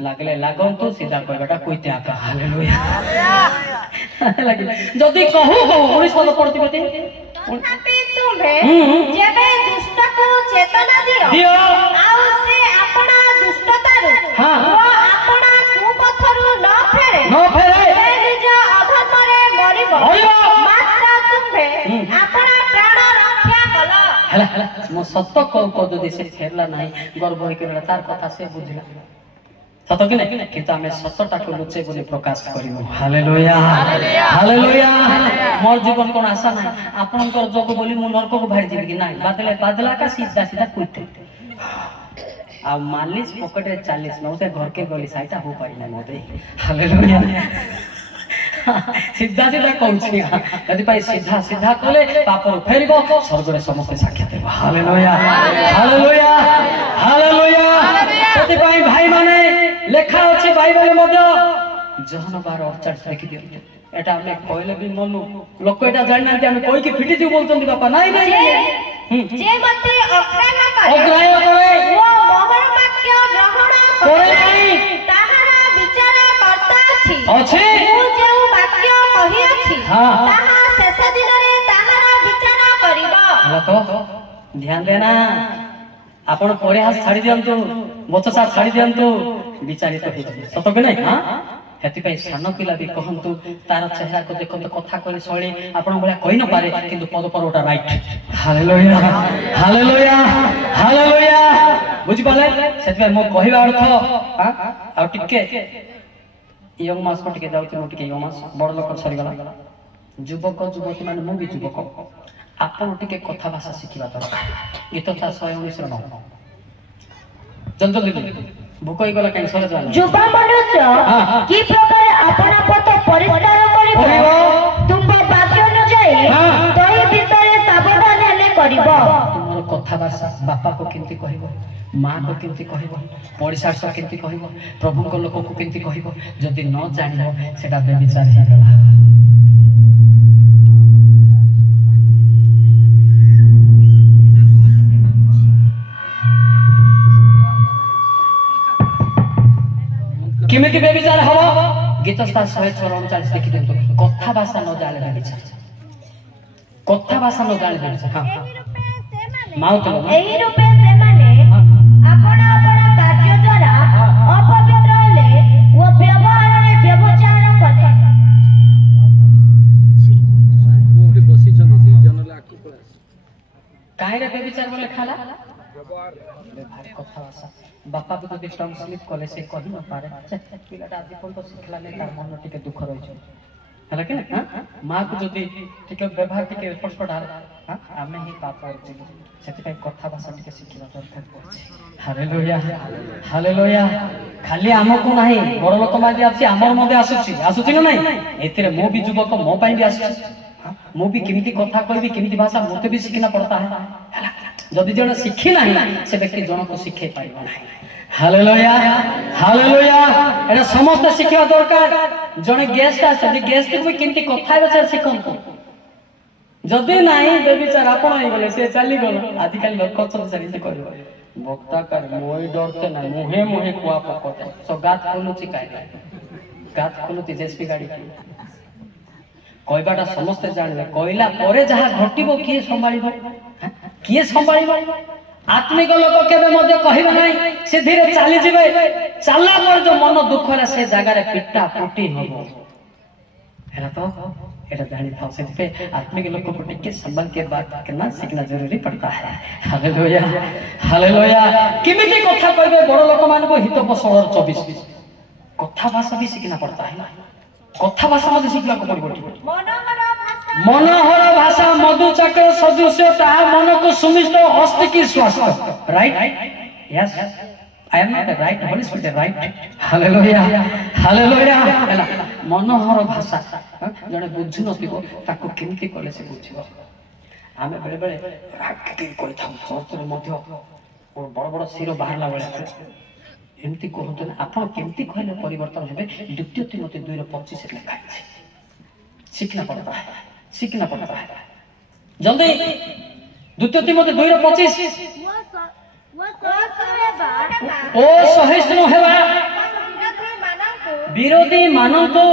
लागले लागन तो सीधा कहबाटा कोइते आका हालेलुया जदि कहू हो 19 पद पढ़ती बते तथापि तुम्भे जेबे दुष्ट को चेतना दियो आउ से अपना दुष्टतारु ओ अपना कुपथरु न फेरे से निज अधर्म रे मरिबो मात्र तुम्भे अपना प्राण रक्षा कला हला मो सत्य को जदि से फेरला नाही गर्व होई केला तार कथा से बुझला सत कि नहीं किंतु आमे सत्यटा को लुचे बोली प्रकाश करिवो हालेलुया हालेलुया मोर जीवन कोन आशा नाही आपनकर जोग बोली मु नरक को भारी जीवी कि नाही बादला का सीधा सीधा कुइते आ मालिश पॉकेट रे 40 न उसे घर के गली साइटा हो पाई ना मोते हालेलुया सीधा सीधा कहूछि यदि भाई सीधा सीधा कले पापर फेरबो स्वर्ग रे समस्त साक्षात देबो हालेलुया हालेलुया हालेलुया यदि भाई माने लेखा अछि बाइबल मध्ये जहन 12:48 लिखि दियो एटा हमें कहले भी मनु लोक एटा जानि नांती हमें कोई की फिटी दियो बोलतंती बापा नाही नाही जे मते अग्राह्य करे वो मोहर वाक्य ग्रहण करे नाही ताहारा विचार करता अछि मु जे वाक्य कहि अछि ताहा शेष दिन रे ताहारा विचार करिबो तो ध्यान देना आपण परिहास छाड़ी दियंतु बचसा छाड़ी दियंतु विचारित हो सत कि नहीं हां हेति पई सान पिला भी कहंतु तार चेहरा को देखंतु कथा कहले शैली आपण भला कहि न पारे किंतु पद पर ओटा राइट हालेलुया हालेलुया हालेलुया बुझि पाले सेति पई मो कहिबा अर्थ हां आ टिके यंग मास को टिके जाउती मो टिके यंग मास बड़ लोक सरी गला युवक युवती माने मु भी युवक आपण टिके कथा भाषा शिखिबा दरकार गीत था 119 रो जल्दी भूख ही गला कैंसर जाला युवा मनुष्य की प्रकार अपना पथ परिष्कार करिबो तुम वाक्य अनुଯାୟୀ तई विषय सावधान हेले करिबो तुमर कथा भाषा बापा को केंती कहबो मां को केंती कहबो पड़िसा से केंती कहबो प्रभु को लोक को केंती कहबो जदी न जानिबो सेटा बेविचार हे गला किमिति बेविचार हबो गीतस्था 139 देखि देंतो कथा भाषा न जाने बेविचार कथा भाषा न जाने बेविचार हां माउत एही रूपे से माने अपना अपना कार्य द्वारा अपवित्र हेले वो व्यवहार रे व्यभिचार करे ओके बसी चंदी जनला आकु क्लास काहे रे बेविचार बोले खाला व्यवहार भाई कथा भाषा बापा को जदि टंग स्लिप कले से कहि न पारे पिलाटा आदि कोन तो सिखला ने तार मन टिके दुख रहि छ हला कि हां मां को जदि टिके व्यवहार टिके पटपटार हां आमे ही पाप करछि सेति पय कथा भाषा टिके सिखिबा दरकार पड़छि हालेलुया हालेलुया खाली हमको नाही बड़ लोक मादी आछि हमर मध्ये आसुछि न नाही एतिरे मो भी युवक मो पय भी आछि मो भी किमिति कथा कहबी किमिति भाषा मोते भी सिखना पड़ता है जदि जण शिखी नाही से व्यक्ति जण को शिखे पाइबो नाही हालेलुया हालेलुया एटा समस्त शिखिबा दरकार जने गेस्ट आछथि गेस्ट को केनती कथा बचार शिखंतु जदि नाही बेबिचार आपण आइ गले से चली गलो आदिकाल लोक सब सरिते करबो वक्ता कर मोय डरते ना मुहे मुहे कुआ पकते सो गात खोलुची काय गात खोलुती जेसपी गाड़ी कहबाटा समस्त जानले कहला परे जहा घटिबो किए संभाळिबो किए संभाळिबो आत्मिक लोक केबे मध्ये कहिबे नाही से धीरे चाली जिबे चलला पर जो मन दुख होला से जगह रे पिट्टा पुटी होबो हेला तो एटा जानी था से पे आत्मिक लोक को टिके संबंध के बात करना सीखना जरूरी पड़ता है हालेलुया हालेलुया किमिति कथा कहबे बड़ लोक मान को हित को 16 24 कथा भाषा भी सीखना पड़ता है कथा भाषा मध्ये सीखला को पड़बो मनोहर भाषा मधु चक्र सदृश ताहा मन को सुमिष्ट अस्ति की स्वास्थ्य right yes I am not right Holi spirit right hallelujah hallelujah हैला मनोहर भाषा जने बुझु नथिबो ताको केमति कले से बुझिबो आमे बेले बेले रागति कोइ थाउ चर्चरे मध्ये और बड़ बड़ सिरो बाहरला बेले एमति कहत ना आपण केमति कहले परिवर्तन हेबे द्वितीय तिमोथी 2:25 लिखा है सीखना पड़ता है सीखना पड़ता है जल्दी द्वितीय तिमोथी 2:25 ओ सहिष्णु हेबा विरोधी माननको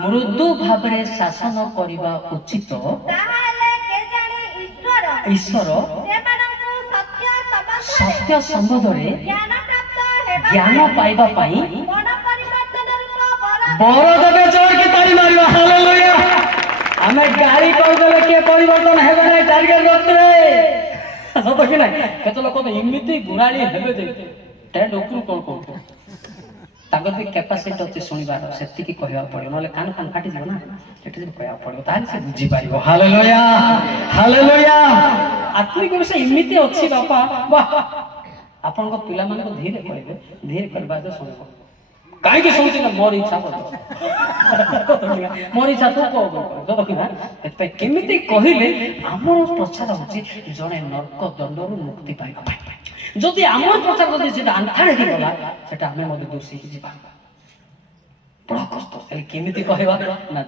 मृदु भाबरे शासन करिबा उचित ईश्वर सत्य संबंधरे ज्ञान पाइबा पाई बर देबे जोर के ताली मारिबा हालेलुया हमें गाड़ी कर देबे के परिवर्तन हेबे नै टार्गेट रखते सब कि नै केतो लोक तो इमिति गुराली हेबे दे टेंड ऊपर कोन कोन तागर भी कैपेसिटी अछि सुनिबार सेति की कहबा पड़ियो नले कान कान फाटी जिवो ना सेति भी कहबा पड़ियो ताले से बुझी पारिबो हालेलुया हालेलुया आत्मिक विषय इमिति अछि बापा वाह आपन को पिला मन को धीरे कहबे धीरे करबा तो सुनबो काहे के सुनती ना मोर इच्छा मोर इच्छा तो को देखि ना एते केमिति कहिले हमर प्रचार होछि जने नरक दंडरु मुक्ति पाइबा जदि हमर प्रचार जदि से अंठारे हि गला सेटा हमें मध्ये दोषी हि जिबा बड़ा कष्ट एल केमिति कहबा ना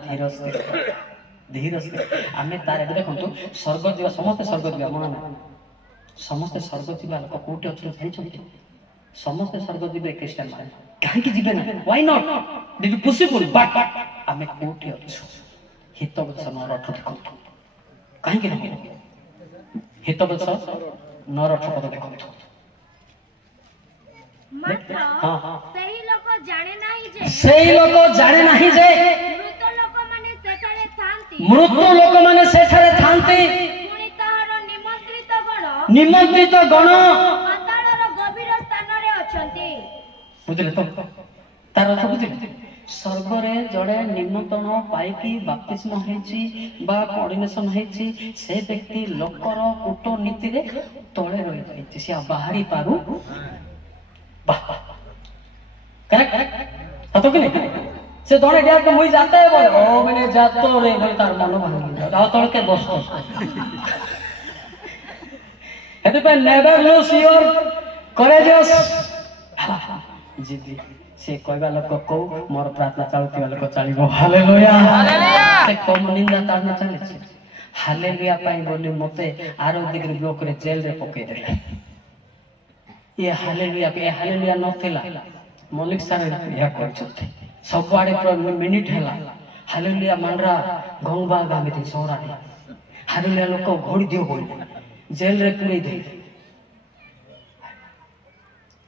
धीर से हमें तारे देखंतु स्वर्ग जीवा समस्त स्वर्ग जीवा मन ना समस्त स्वर्ग जीवा लोक कोठी अछि जानि छथि समस्त स्वर्ग जीवे क्रिश्चियन माने काहे कि जीवे ना why not did you possible but हमें कोठी अछि हित वचन रठ देखंतु काहे कि नहीं हित वचन न रठ पद देखंतु मात्र सेही लोक जाने नाही जे मृत लोक माने सेठारे थांती पुनि ताहार निमंत्रित गण पाताळर गभीर स्थान रे अछंती बुझले तो तार अर्थ बुझले स्वर्ग रे जड़े निमंत्रण पाइकी बाप्तिस्म हेछि बा ऑर्डिनेशन हेछि से व्यक्ति लोकर कूटनीति रे तळे रहि जाइछि से बाहरी पारु करेक्ट तो कि नहीं से दोने डर के मुई जाता है बोले ओ मैंने जातो रे बोले तार मन भांगी जाओ तोड़ के बस हेतु पे नेवर लूज योर करेजियस जिदी से कहबा लोक को मोर प्रार्थना चालुती वाला को चालिबो हालेलुया हालेलुया से कम निंदा तार न चले छे हालेलुया पाई बोली मते आरो डिग्री ब्लॉक रे जेल रे पके दे ये हालेलुया न थिला मलिक सर या कर चलते सब आड़े पर मिनिट हैला हालेलुया मंडरा गंगबा गामे थी सोरा रे हालेलुया लोक घोड़ी दियो बोल जेल रे पुरे दे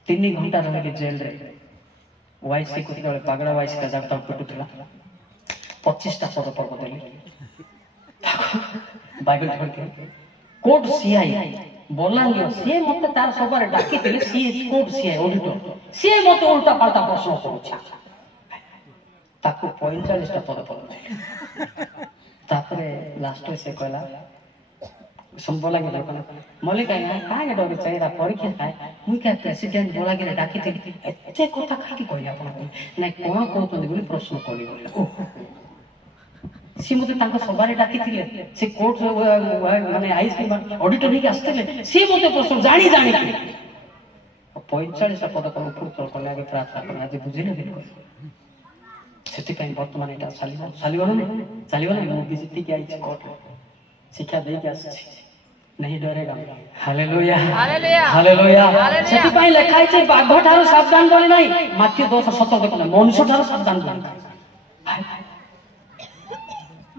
3 घंटा रहे के जेल रे वाइस को तले पागड़ा वाइस का जब तक पिटुतला 25 टा पद पर बदली बाइबल पढ़ के कोर्ट सीआई बोलांगे से मते तार सबारे डाकी देले सी कोर्ट सीआई ऑडिटर से मते उल्टा पाल्टा प्रश्न करूछा ताको 45 टा पद पर तापरे लास्ट से कहला संबोला के लोकना मलिक आया काहे डरे चाहिरा परीक्षा काय मुई का प्रेसिडेंट बोला के डाकी देली एते कथा काकी कहले आपण नै कोन कहतोनी बोली प्रश्न करी बोला सी मते तांका सबारे डाकी थिले से कोर्ट माने आईसी ऑडिटर ही आस्तेले सी मते प्रश्न जानी 45 ପଦକ ଉପର କଲେ ଆଗେ ପ୍ରାର୍ଥନା କଲେ ଆଜି ବୁଝିଲେ ବିଲକୁଲ ସେଥିପାଇଁ ବର୍ତ୍ତମାନ ଏଇଟା ଚାଲିବ ନା ମୁଁ ବି ଯେତିକି ଆଇଛି କୋର୍ଟରେ ଶିକ୍ଷା ଦେଇକି ଆସିଛି नहीं डरेगा हालेलुया हालेलुया ସେଥିପାଇଁ ଲେଖା ହେଇଛି ବାଘ ଠାରୁ ସାବଧାନ ବୋଲି ନାହିଁ ମାତ୍ୟ 10:17 ଦେଖୁନା ମନୁଷ୍ୟ ଠାରୁ ସାବଧାନ ବୋଲି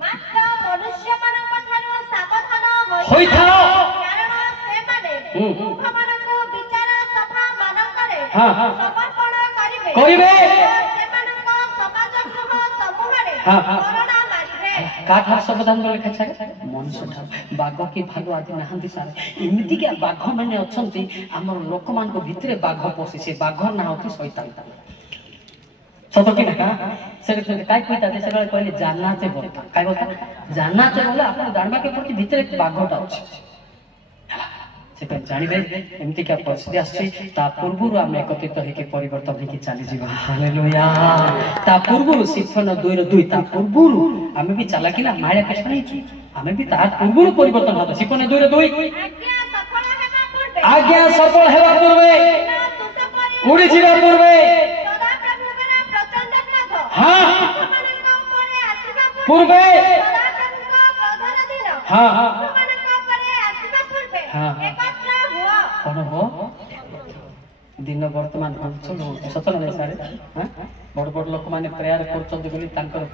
ମାତ୍ର ମନୁଷ୍ୟମାନଙ୍କ ଠାରୁ ସାବଧାନ ହୋଇଥାଅ କାରଣ ସେମାନେ ମୁଖମାନଙ୍କୁ ବିଚାର ସଭା ମାନଙ୍କରେ ହଁ ସମର୍ପଣ କରିବେ ସେମାନଙ୍କ ସମାଜ ଗୃହ ସମୂହରେ କରଣା ମାରିବେ କାଠାରୁ ସାବଧାନ ବୋଲି ଲେଖା ଅଛି ମନୁଷ୍ୟ ଠାରୁ ବାଘ କି ଭାଲୁ ଆଦି ନାହାନ୍ତି ସାର୍ ଏମିତିକା ବାଘ ମାନେ ଅଛନ୍ତି ଆମର ଲୋକମାନଙ୍କ ଭିତରେ ବାଘ ପଶି ସେ ବାଘ ନାଁ ହଉଛି ଶୈତାନ ସତ କି ନା ସେଟା କାଇଁ କହିଥାନ୍ତି ସେବେଳେ କହିଲେ ଜାନାତେ ବୋଲତା କାଇଁ ବୋଲତା ଜାନାତେ ବୋଲେ ଆପଣ ଜାଣିବାକେ ପଡୁଛି ଭିତରେ ବାଘଟା ଅଛି ସେଥିପାଇଁ ଜାଣିବେ ଏମିତିକା ପରିସ୍ଥିତି ଆସିଛି ତା ପୂର୍ବରୁ ଆମେ ଏକତ୍ରିତ ହେଇକି ପରିବର୍ତ୍ତନ ହେଇକି ଚାଲିଯିବା ହାଲେଲୁୟା ତା ପୂର୍ବରୁ ଶିକ୍ଷଣ 2:2 ତା ପୂର୍ବରୁ ଆମେ ବି ଚାଲାକି ନା ମାୟା କୃଷ୍ଣ ହେଇଛୁ ଆମେ ବି ତା ପୂର୍ବରୁ ପରିବର୍ତ୍ତନ ହବ ଶିକ୍ଷଣ 2:2 ଆଜ୍ଞା ସଫଳ ହେବା ପୂର୍ବେ ଉଡି ଯିବା ପୂର୍ବେ ହଁ ପୂର୍ବେ ହଁ कौन हो दिन वर्तमान सचल नहीं सारे बड़ बड़ लोक मैंने प्रेयर कर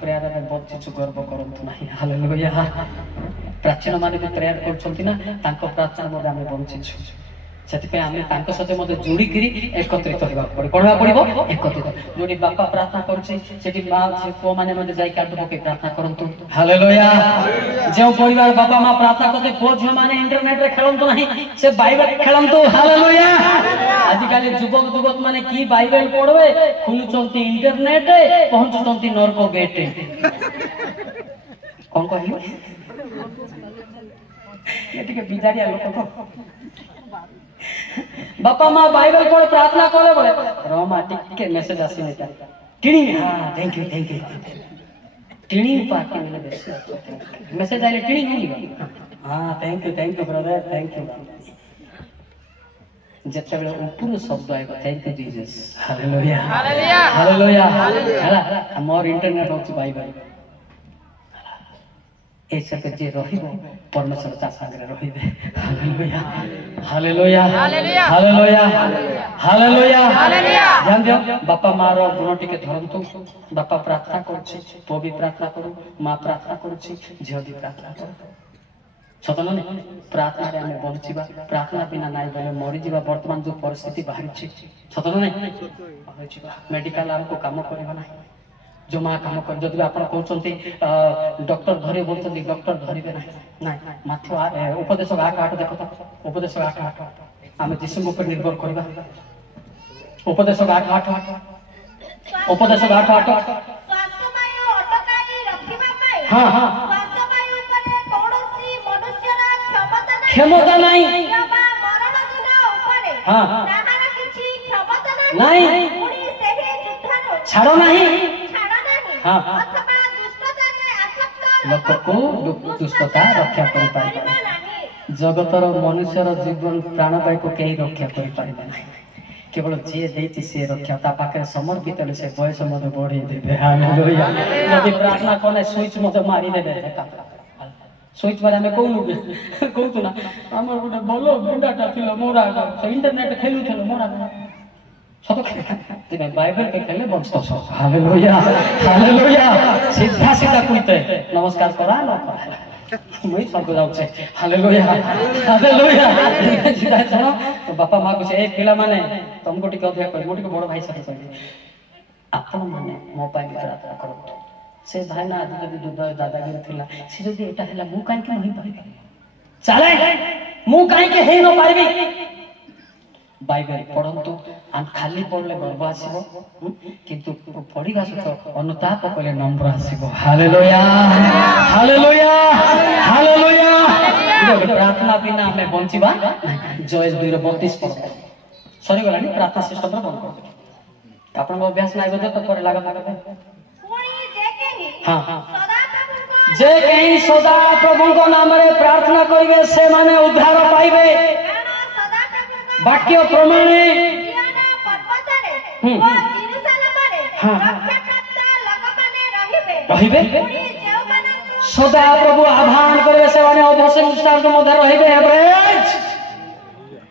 प्रेयर में बंचीचु गर्व करतु ना हालेलुया प्राचीन माने भी प्रेयर कर प्रार्थना आम बंचीचु से सहित मत जोड़िकी एकत्रित होगा पड़े कौन पड़ो एकत्रित जो बापा प्रार्थना करुँची माँ से पुओ मैंने जाके आंटू पकई प्रार्थना करूँ हालेलुया जो परिवार बापा माँ प्रार्थना करते पुओ झील मैंने इंटरनेट रे खेलतु ना से बाइबल खेलतु हालेलुया आजिकल युवक युवक मैंने की बाइबल पढ़वे खुलुचंती इंटरनेट पहुंचुचंती नरक गेट कौन कहली ये टिके बिजारिया लोक बापा माँ बाइबल पढ़ प्रार्थना करे बोले रोमा टिके मेसेज आसी नहीं टिणी हां थैंक यू टिणी पाके मैंने मेसेज आइले टिणी नहीं हां thank you brother thank you जत्ते बेले ऊपर शब्द आइबो thank you Jesus hallelujah hallelujah हला मोर इंटरनेट होची बाइबल ऐसे के जे रहिबो परमेश्वर ता संगे रहिबे हालेलुया हालेलुया हालेलुया हालेलुया ध्यान दियो बापा माँ रो गुण टिके धरंतु बापा प्रार्थना करछि तो भी प्रार्थना करू माँ प्रार्थना करछि झियो भी प्रार्थना करू सतन ने प्रार्थना रे हमें बंचिबा प्रार्थना बिना नाइ बेले मरि जीवा वर्तमान जो परिस्थिति बाहरी छि सतन ने मरि जीवा मेडिकल हमको काम करबा नाही जो माँ काम कर जदि आप डॉक्टर धरे बोलते डॉक्टर धरवे ना माथ्य उपदेश 8:8 देख तो उपदेश 8:8 आम जीशु ऊपर निर्भर करवा उपदेश 8:8 उपदेश 8:8 हाँ हाँ क्षमता नहीं हाँ नहीं छाड़ो नहीं हाँ लोक को दुष्टता रक्षा कर जगतर मनुष्यर जीवन प्राणवायु को कहीं रक्षा कर केवल जी देती से रक्षा ता पाखे समर्पित से बयस मत बढ़े देवे हालेलुया यदि प्रार्थना कले स्विच मत मारी देबे स्विच मारे हमें कहू ना हमर गोटे भलो गुंडाटा थिलो मोरा इंटरनेट खेलु थिलो मोरा बाइबल के खेले बंचतो सब हालेलुया हालेलुया सीधा सीधा कहते नमस्कार करा न करा मैं सब जाऊ छे हालेलुया हालेलुया सीधा सुनो तो बापा माँ को ए पिला माने तुमको टिके अधिक कर मोटी को बड़ भाई साथे कहले आपण माने मोबाइल प्रार्थना करो से भाई ना आज जदी दूध दादागिरी थिला से जदी एटा हला मु काहे के नहीं पाइबे चले मु काहे के हे न पाइबे बाइबल पढ़ंतु खाली पढ़ले गर्व आसीबो किंतु पढ़िगा सहित अनुताप कले नम्र आसीबो हालेलुया हालेलुया हालेलुया प्रार्थना बिना हमें बंचिबा जय 2:32 पढ़ सरी गलानी प्रार्थना सिस्टम रे बंद कर आपन अभ्यास नाही बदे तो करे लागा पुणी जे केही हां हां सदा प्रभु जे केही सदा प्रभु को नाम रे प्रार्थना करिवे से माने उद्धार पाइबे वाक्य प्रमाणे ଓ ଜେରୁସାଲେମରେ ହଁ। ରକ୍ଷାପ୍ରାପ୍ତ ଲୋକମାନେ ରହିବେ। ରହିବେ ପୁଣି ଯେଉଁମାନଙ୍କୁ ସଦା ପ୍ରଭୁ ଆହ୍ୱାନ କରିବେ ସେମାନେ ଅବଶିଷ୍ଟ ମଧ୍ୟ ରହିବେ। ଏଭରେଜ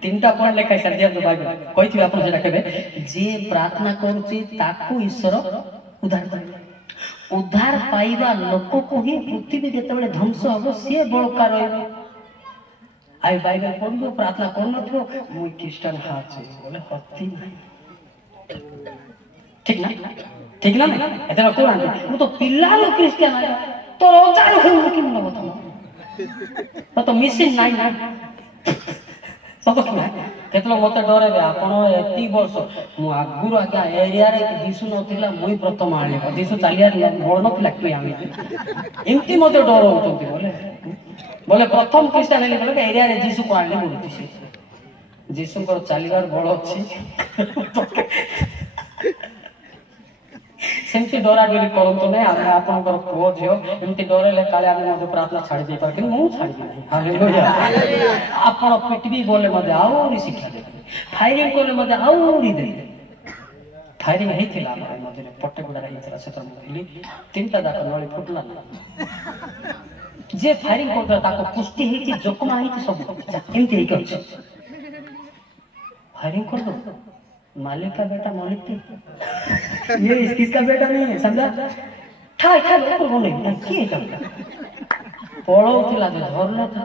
3ଟା ପଏଣ୍ଟ ଲେଖା ସାରି ଦିଅନ୍ତୁ ବାଇବେଲ କହିଥିବେ ଆପଣ ସେଟା କେବେ ଯିଏ ପ୍ରାର୍ଥନା କରୁଛି ତାକୁ ଈଶ୍ୱର ଉଦ୍ଧାର କରିବେ। ଉଦ୍ଧାର ପାଇବା ଲୋକକୁ ହିଁ ପୃଥିବୀ ଯେତେବେଳେ ଧ୍ୱଂସ ହବ ସିଏ ବଳକା ରହିବ। ଆଉ ବାଇବେଲ ପଢିବ ପ୍ରାର୍ଥନା କରୁନଥିବ ମୁଁ ଖ୍ରୀଷ୍ଟାନ ହାଛି ବୋଲେ ହତି ନାହିଁ। ଠିକ ନା ଠିକ ନା ଏଥର କହୁନାହାନ୍ତି ମୁଁ ତ ପିଲାରୁ ଖ୍ରୀଷ୍ଟିଆନ ତୋର ଅଜାରୁ କେମିତି ନବ ତମ ତ ମିସିନ୍ ନାହିଁ ନା କେତେବେଳେ ମତେ ଡରେଇବେ ଆପଣ ଏତିକି ବର୍ଷ ମୁଁ ଆଗରୁ ଆଜ୍ଞା ଏରିଆରେ ଦିଶୁ ନଥିଲା ମୁଇଁ ପ୍ରଥମ ଆଣିବ ଦିଶୁ ଚାଲିଆ ବଳ ନଥିଲା କିଏ ଆଣିବି ଏମିତି ମତେ ଡରଉଛନ୍ତି ବୋଲେ ବୋଲେ ପ୍ରଥମ ଖ୍ରୀଷ୍ଟାନ ହେଲେ ବୋଲେ ଏରିଆରେ ଯୀଶୁକୁ ଆଣିଲେ ବୋଲୁଛି ସେ ଯୀଶୁଙ୍କର ଚାଲିବାର ବଳ ଅଛି। ସେମିତି ଡରାଡରି କରନ୍ତୁ ନାହିଁ। ଆମେ ଆପଣଙ୍କର ପୁଅ ଝିଅ ଏମିତି ଡରେଇଲେ କାଳେ ଆମେ ମଧ୍ୟ ପ୍ରାର୍ଥନା ଛାଡ଼ି ଦେଇପାରୁ କିନ୍ତୁ ମୁଁ ଛାଡ଼ିବି ନାହିଁ। ହାଲେଲୁୟା। ଆପଣ ପିଟିବି ବୋଲେ ମଧ୍ୟ ଆହୁରି ଶିକ୍ଷା ଦେବେ ଫାୟାରିଂ କଲେ ମଧ୍ୟ ଆହୁରି ଦେବେ। ଫାୟାରିଂ ହେଇଥିଲା ଆମର ମଝିରେ ପଟ୍ଟେଗୁଡ଼ାରେ ହେଇଥିଲା ସେଥର ମୁଁ ଥିଲି 3ଟା ଯାକ ନଳି ଫୁଟିଲା ନା ଯିଏ ଫାୟାରିଂ କରୁଥିଲା ତାକୁ ପୁଷ୍ଟି ହେଇଛି ଜୋକମା ହେଇଛି ସବୁ ଏମିତି ହେଇକି ଅଛି। फायरिंग कर दो मालिक का बेटा मालिक थी ये इसका बेटा नहीं है समझा ठाई ठाई ऊपर बोले किए करता पळौथिला जे धरले था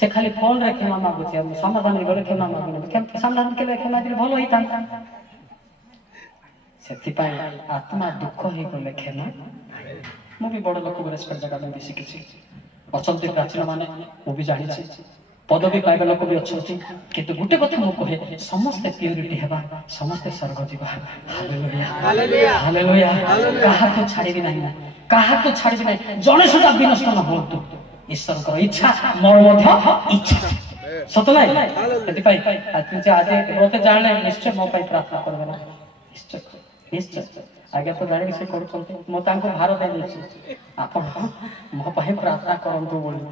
से खाली फोन रे क्षमा मागुची हम समाधान रे क्षमा मागुनी केम समाधान केले क्षमा दिले भलो होई था सेति पाई आत्मा दुख हे गले क्षमा मु भी बड़ लोक रेस्पेक्ट जगह में बेसी किछि अचंती प्राचीन माने मु भी जानि छी पदवी पाइबा लोक भी अच्छी किंतु गोटे कथा मु कहे समस्त प्योरिटी हेबा समस्त स्वर्ग जीवा हालेलुया हालेलुया कहा को छाड़बी नहीं कहा को छाड़बी नहीं जने सुधा विनष्ट न होतु ईश्वर इच्छा मोर मध्य इच्छा सत नहीं एति पाई आज रोते जाने निश्चय मो पाई प्रार्थना करबे ना निश्चय निश्चय आगे तो गाड़ी से करू चलते मो तांको भारत दे छी आपन मो पाई प्रार्थना करंतु बोली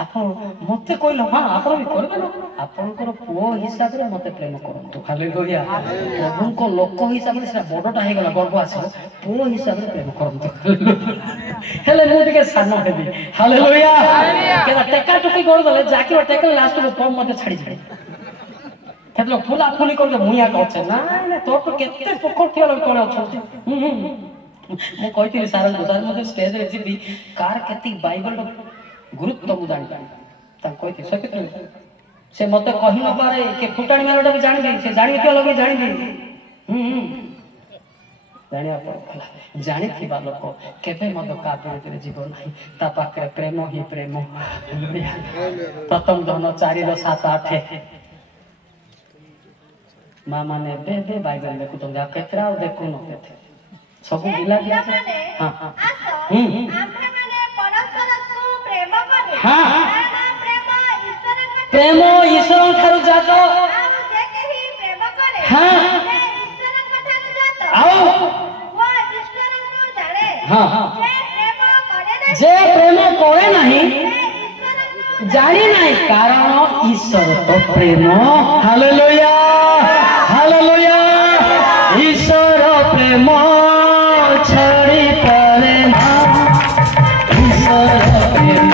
आपण मते कहलो हां आपण भी करबे ना आपनकर पुओ हिसाब रे मते प्रेम करंतु हालेलुया प्रभुको लोक हिसाब रे से बडटा हे गला गर्व आछो पुओ हिसाब रे प्रेम करंतु हेले मु टिके सानो हेबी हालेलुया केना टेका टुकी कर दले जाकी टेका लास्ट को पम मते छाडी जाय केतलो फुला फुली कर दे मुया कहछे ना ना तो तो केते पोखर थिया लोग कोले अछो मु कहितली सारा गुजार मते स्टेज रे जिबी कार केती बाइबल गुरुत्व मु जानि ता कहितली सकित से मते कहि न पारे के फुटाणी मारडा भी जानि से जानि के लगे जानि जानिया पड़ला जानि थिबा लोक केबे मद का बिरुद्ध जीवन नाही ता पाखरे प्रेम ही प्रेम प्रथम धन 4 रो 7 8 मां माने बे बाइबल देखु तो जा केतरा देखु न केते सब गिला दिया हां हां हां प्रेम ईश्वर ठारू जातो हां आओ हां हां जे प्रेम करे नहीं जानी नहीं कारण ईश्वर तो प्रेम हालेलुया हालेलुया ईश्वर प्रेम छड़ी पड़े ना ईश्वर प्रेम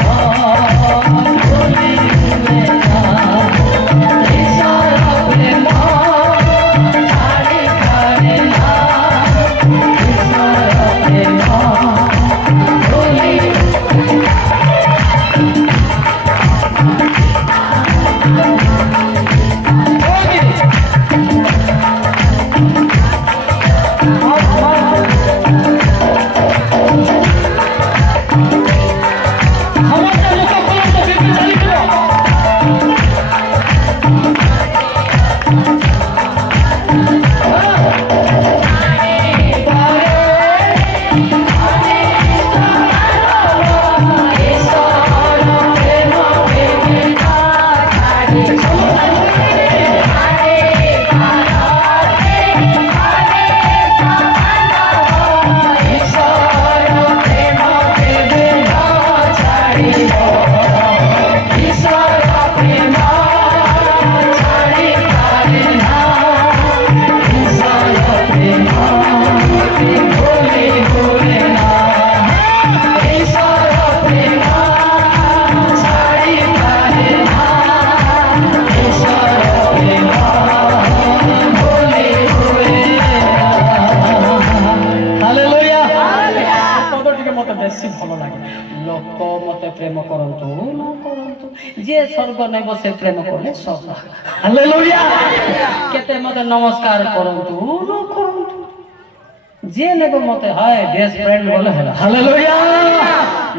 ପ୍ରେମ କରନ୍ତୁ ନ କରନ୍ତୁ ଯିଏ ସ୍ୱର୍ଗ ନେବ ସେ ପ୍ରେମ କଲେ ସର୍ବ ହାଲେଲୁୟା କେତେ ମତେ ନମସ୍କାର କରନ୍ତୁ ନ କରନ୍ତୁ ଯିଏ ନେବ ମତେ ହାୟ ବେଷ୍ଟ ଫ୍ରେଣ୍ଡ ବୋଲେ ହେଲା ହାଲେଲୁୟା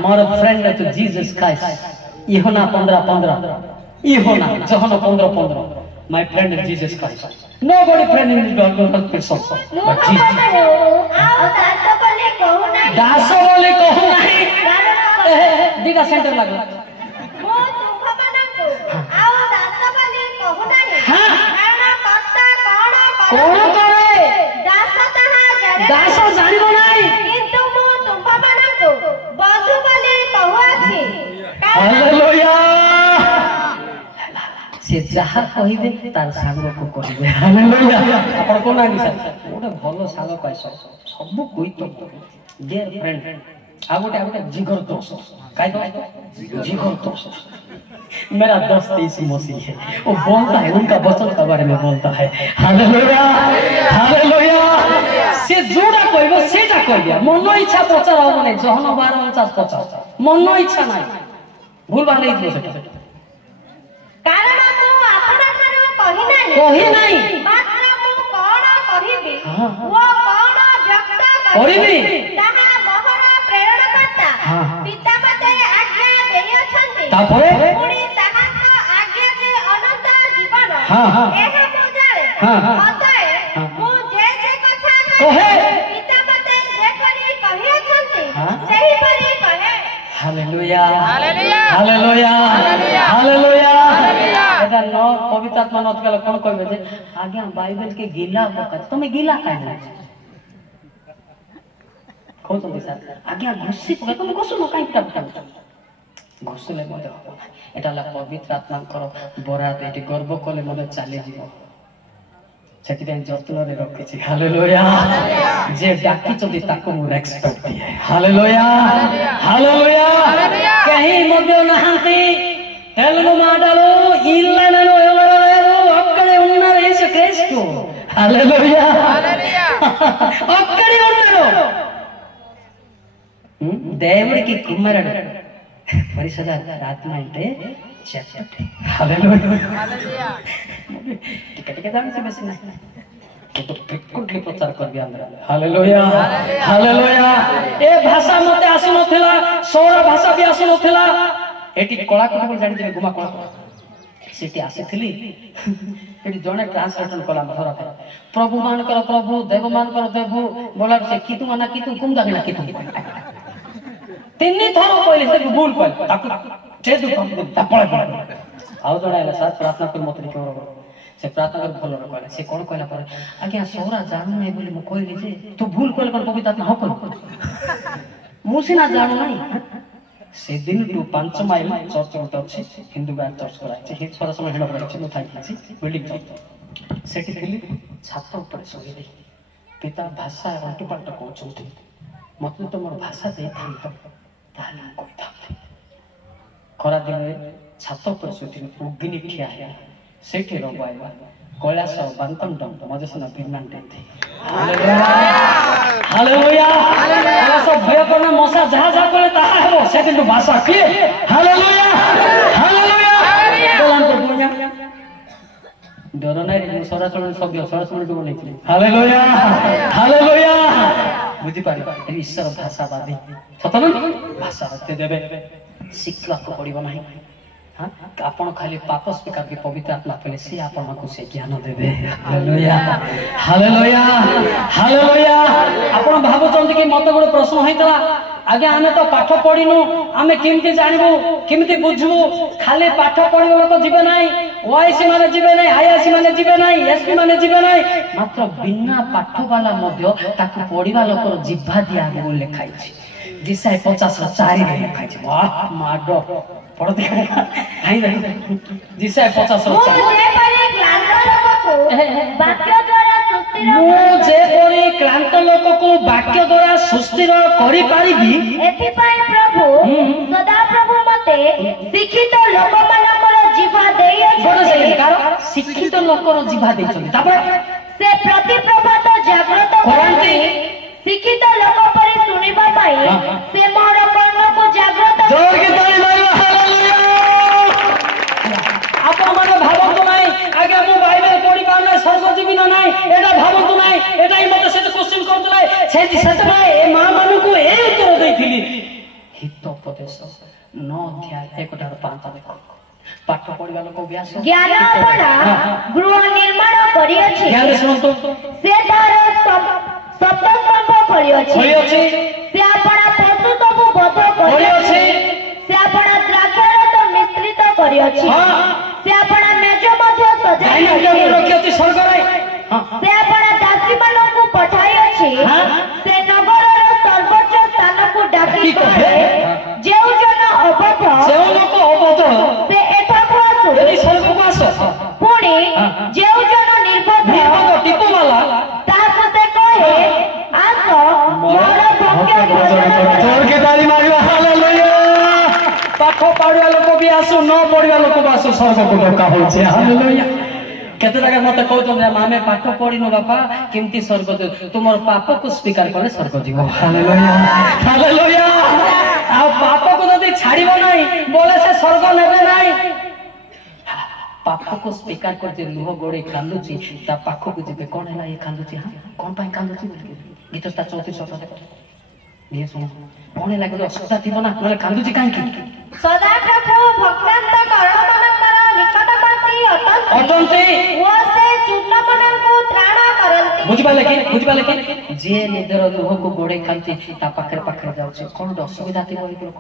ମୋର ଫ୍ରେଣ୍ଡ ତ ଜିସସ୍ କ୍ରାଇଷ୍ଟ ଇହୋନା 15:15 ଇହୋନା John 15:15 my friend is Jesus Christ nobody friend in the world but Jesus but Jesus दास बोले कहू नहीं दिगा सेंटर लागला ମୁଁ ତୁମମାନଙ୍କୁ ଆଉ ଦାସ ବୋଲି କହୁ ନାହିଁ କାରଣ କର୍ତ୍ତା କଣ କରେ ଦାସ ତାହା ଜାଣେ ଦାସ ଜାଣିବ ନାହିଁ କିନ୍ତୁ ମୁଁ ତୁମମାନଙ୍କୁ ବନ୍ଧୁ ବୋଲି କହୁଅଛି ହାଲେଲୁୟା ସେ ଯାହା କହିବେ ତାର ସାଙ୍ଗକୁ କହିବେ ହାଲେଲୁୟା ଆପଣ କୋଉ ନାଗି ସାର୍ ଗୋଟେ ଭଲ ସାଙ୍ଗ ପାଇଛ ସବୁ କଇତ डियर फ्रेंड आगोटे जिगर दोस्त काय तो जिगर दोस्त मेरा दोस्त यीशु मसीह है वो बोलता है उनका वचन के बारे में बोलता है हालेलुया हालेलुया से जोड़ा कहबो सेटा कह दिया मन इच्छा पचार हो माने जहन 12:49 मन इच्छा नाही भूल बात नहीं दियो सेटा कारण ମୁଁ ଆପଣଙ୍କର କହି ନାହିଁ ମାତ୍ର ମୁଁ କଣ କହିବି ଓ କଣ ବ୍ୟକ୍ତ କରିବି ତାହା ମୋହର ପ୍ରେରଣକର୍ତ୍ତା ପିତା ମୋତେ ଆଜ୍ଞା ଦେଇଅଛନ୍ତି ତାପରେ ପୁଣି ତାହାଙ୍କ ଆଜ୍ଞା ଯେ ଅନନ୍ତ ଜୀବନ ଏହା ମୁଁ ଜାଣେ ଅତଏବ ମୁଁ ଯେ କଥା କହେ ପିତା ମୋତେ ଯେପରି କହିଅଛନ୍ତି ସେହିପରି କହେ हालेलुया हालेलुया हालेलुया हालेलुया एटा न पवित्र आत्मा नत गले कोन कहबे जे आज्ञा बाइबल के गीला पका तमे गीला काहे ना कोन तो सर आज्ञा घुसी पका तमे कसु न काहे पका घुसले मते हो एटा ला पवित्र आत्मा करो बरात एटी गर्व कले मते चाली जीवो ସେଥିପାଇଁ ଯତ୍ନରେ ରଖିଛି ହାଲେଲୁୟା ଯେ ଡାକିଛନ୍ତି ତାକୁ ମୁଁ ରେସ୍ପେକ୍ଟ ଦିଏ ହାଲେଲୁୟା ହାଲେଲୁୟା କେହି ମଧ୍ୟ ନାହାନ୍ତି ତେଲୁଗୁ ମାଡାలు ఇళ్ళను ఎవరెవరు ఒక్కడే ఉన్నారు యేసుక్రీస్తు హల్లెలూయా ఒక్కడే ఉన్నారు దేవుడికి కుమారుడు పరిశుద్ధ ఆత్మ అంటే చెప్పండి హల్లెలూయా टिके दान से बेसी नहीं तो बिल्कुल प्रचार कर दिया अंदर हालेलुया हालेलुया ए भाषा मते आसु नथिला सौर भाषा भी आसु नथिला एटी कला कोठी को जानि दिबे गुमा कला सेटी आसीथिली एटी जने ट्रांसलेशन कला मथरा प्रभु मान कर प्रभु देव मान कर देव बोला से कितु माना कितु कुम दागिना कितु तिन्नी थरो कहले से भूल कहले ताकू छेदु कम दिन तपळे पळे आउ जणाइला साथ प्रार्थना कर मत लिखो से प्रार्थना कर भलो कहले से कोन कहला पर आज्ञा सोरा जानु नै बोली म कहली जे तू भूल कहले पर पवित्र आत्मा हक मुसिना जानु नै से दिन टू 5 माइल चर्च होता अछि हिंदू गार चर्च कराइ छै हित पर समय हेड कराइ म थाकी छी बिल्डिंग सेठी दिल्ली छात्र ऊपर सोइले पिता भाषा उल्टी पलटा कहउछथि मतलब तो मोर भाषा दे थान ताले कोइ थाते खरा दिन छात्र ऊपर सोइथिन उगिनी ठिया है सेठी रोबाइवा कैलाश बांतम डम मजसन भिन्नान देते हालेलुया हालेलुया सब भय करना मसा जहा जहा करे ताहा हेबो सेदिन भाषा के हालेलुया हालेलुया बोलान तो बुझा डर नै रे सरासर सब सरासर को नै हालेलुया हालेलुया बुझी पारि ईश्वर भाषावादी सतन भाषावादी देबे शिक्षा को पड़िबो नाही हां आपण खाली पाप स्वीकार के पवित्र आत्मा पले से आपण को से ज्ञान देबे हालेलुया हालेलुया हालेलुया आपण भाबो चंद कि मत गोड प्रश्न होइतला आगे आमे तो पाठ पढिनु आमे किमति जानिबो किमति बुझबो खाली पाठ पढिबो लोक जीवे नाही ओआईसी माने जीवे नाही आईआईसी माने जीवे नाही एसपी माने जीवे नाही मात्र बिना पाठ वाला मध्य ताकु पढिबा लोकर जिह्वा दिया आगे लेखाइ छी दिसाय 50 रे लेखाइ छी वाह माडो पढ़ दे हाई नहीं दिसाय 50 मुझे परी क्लांत लोक को वाक्य द्वारा सुस्थिर करि पारिबी एथि पाई प्रभु सदा प्रभु मते शिक्षित लोक मानकर जीवा देई अछि कारण शिक्षित लोकर जीवा देई छथि तापर से प्रति प्रभात जागृत करंती शिक्षित लोक परि सुनिबा पाई से मोर कर्ण को जागृत जोर के ताली আগে মু বাইবেল পড়ি পারনা স্বর্গ জীবী না নাই এটা ভাবন্তু নাই এটাই মতে সেটা কোশ্চেন করতুলাই সেই সেটা এ মা মানুষକୁ এই উত্তর ଦେଇଥିଲି হিতোপদেশ 9 অধ্যায় 1:5 দেখো পাঠ পড়িবা লোক অভ্যাস জ্ঞান পড়া গৃহ নির্মাণ করিଅଛି জ্ঞান শুনতো ସେ ତାର ସପ୍ତସ୍ତମ୍ଭ ଖୋଳିଅଛି ସେ ଆପଣା ପଶୁ ସବୁ ବଧ କରିଅଛି ସେ ଆପଣା ଦ୍ରାକ୍ଷରସ ମିଶ୍ରିତ କରିଅଛି ସେ ଆପଣା ମେଜ ମଧ୍ୟ ସଜାଇଅଛି ସ୍ୱର୍ଗରେ ସେ ଆପଣା ଦାସୀମାନଙ୍କୁ ପଠାଇଅଛି ସେ ନଗରର ସର୍ବୋଚ୍ଚ ସ୍ଥାନକୁ ଡାକି କହେ ଯେଉଁ ଜନ ଅବଧ ସେ ଏଠାକୁ ଆସୁ ସ୍ୱର୍ଗକୁ ଆସ ପୁଣି ଯେଉଁ ଜନ ନିର୍ବୋଧ ତାହାକୁ ସେ କହେ ଆସ ମୋର ଭକ୍ତ ପାଠ ପଢିବା ଲୋକ ବି ଆସୁ ନ ପଢିବା ଲୋକ ବି ଆସୁ ସ୍ୱର୍ଗକୁ ଡକା ହଉଛି ହାଲେଲୁୟା କେତେ ଜାଗା ମତେ କହୁଛନ୍ତି ଆମେ ପାଠ ପଢିନୁ ବାପା କେମିତି ସ୍ୱର୍ଗ ତୁମର ପାପକୁ ସ୍ୱୀକାର କଲେ ସ୍ୱର୍ଗ ଯିବ ହାଲେଲୁୟା ହାଲେଲୁୟା ଆଉ ପାପକୁ ଯଦି ଛାଡିବ ନାହିଁ ବୋଲେ ସେ ସ୍ୱର୍ଗ ନେବେ ନାହିଁ ପାପକୁ ସ୍ୱୀକାର କରୁଛି ଲୁହ ଗୋଡେଇ କାନ୍ଦୁଛି ତା ପାଖକୁ ଯିବେ କଣ ହେଲା ଇଏ କାନ୍ଦୁଛି କଣ ପାଇଁ କାନ୍ଦୁଛି ଗୀତ ତା 34 ଦେଖ ଇଏ ଶୁଣ କଣ ହେଲା ଗୋଟେ ଅସୁବିଧା ଥିବ ନା ନହେଲେ କାନ୍ଦୁଛି କାହିଁକି ସଦାପ୍ରଭୁ ଭକ୍ତାନ୍ତ କର୍ମମାନଙ୍କର ନିକଟବର୍ତ୍ତୀ ଅଟନ୍ତି ଓ ସେ ଚୂର୍ଣ୍ଣମାନଙ୍କୁ ତ୍ରାଣ କରନ୍ତି ବୁଝିପାରିଲେ କି ଯିଏ ନିଜର ଲୁହକୁ ଗୋଡେଇ ଖାନ୍ତି ତା ପାଖରେ ଯାଉଛି କଣ ଗୋଟେ ଅସୁବିଧା ଥିବ ଲୋକ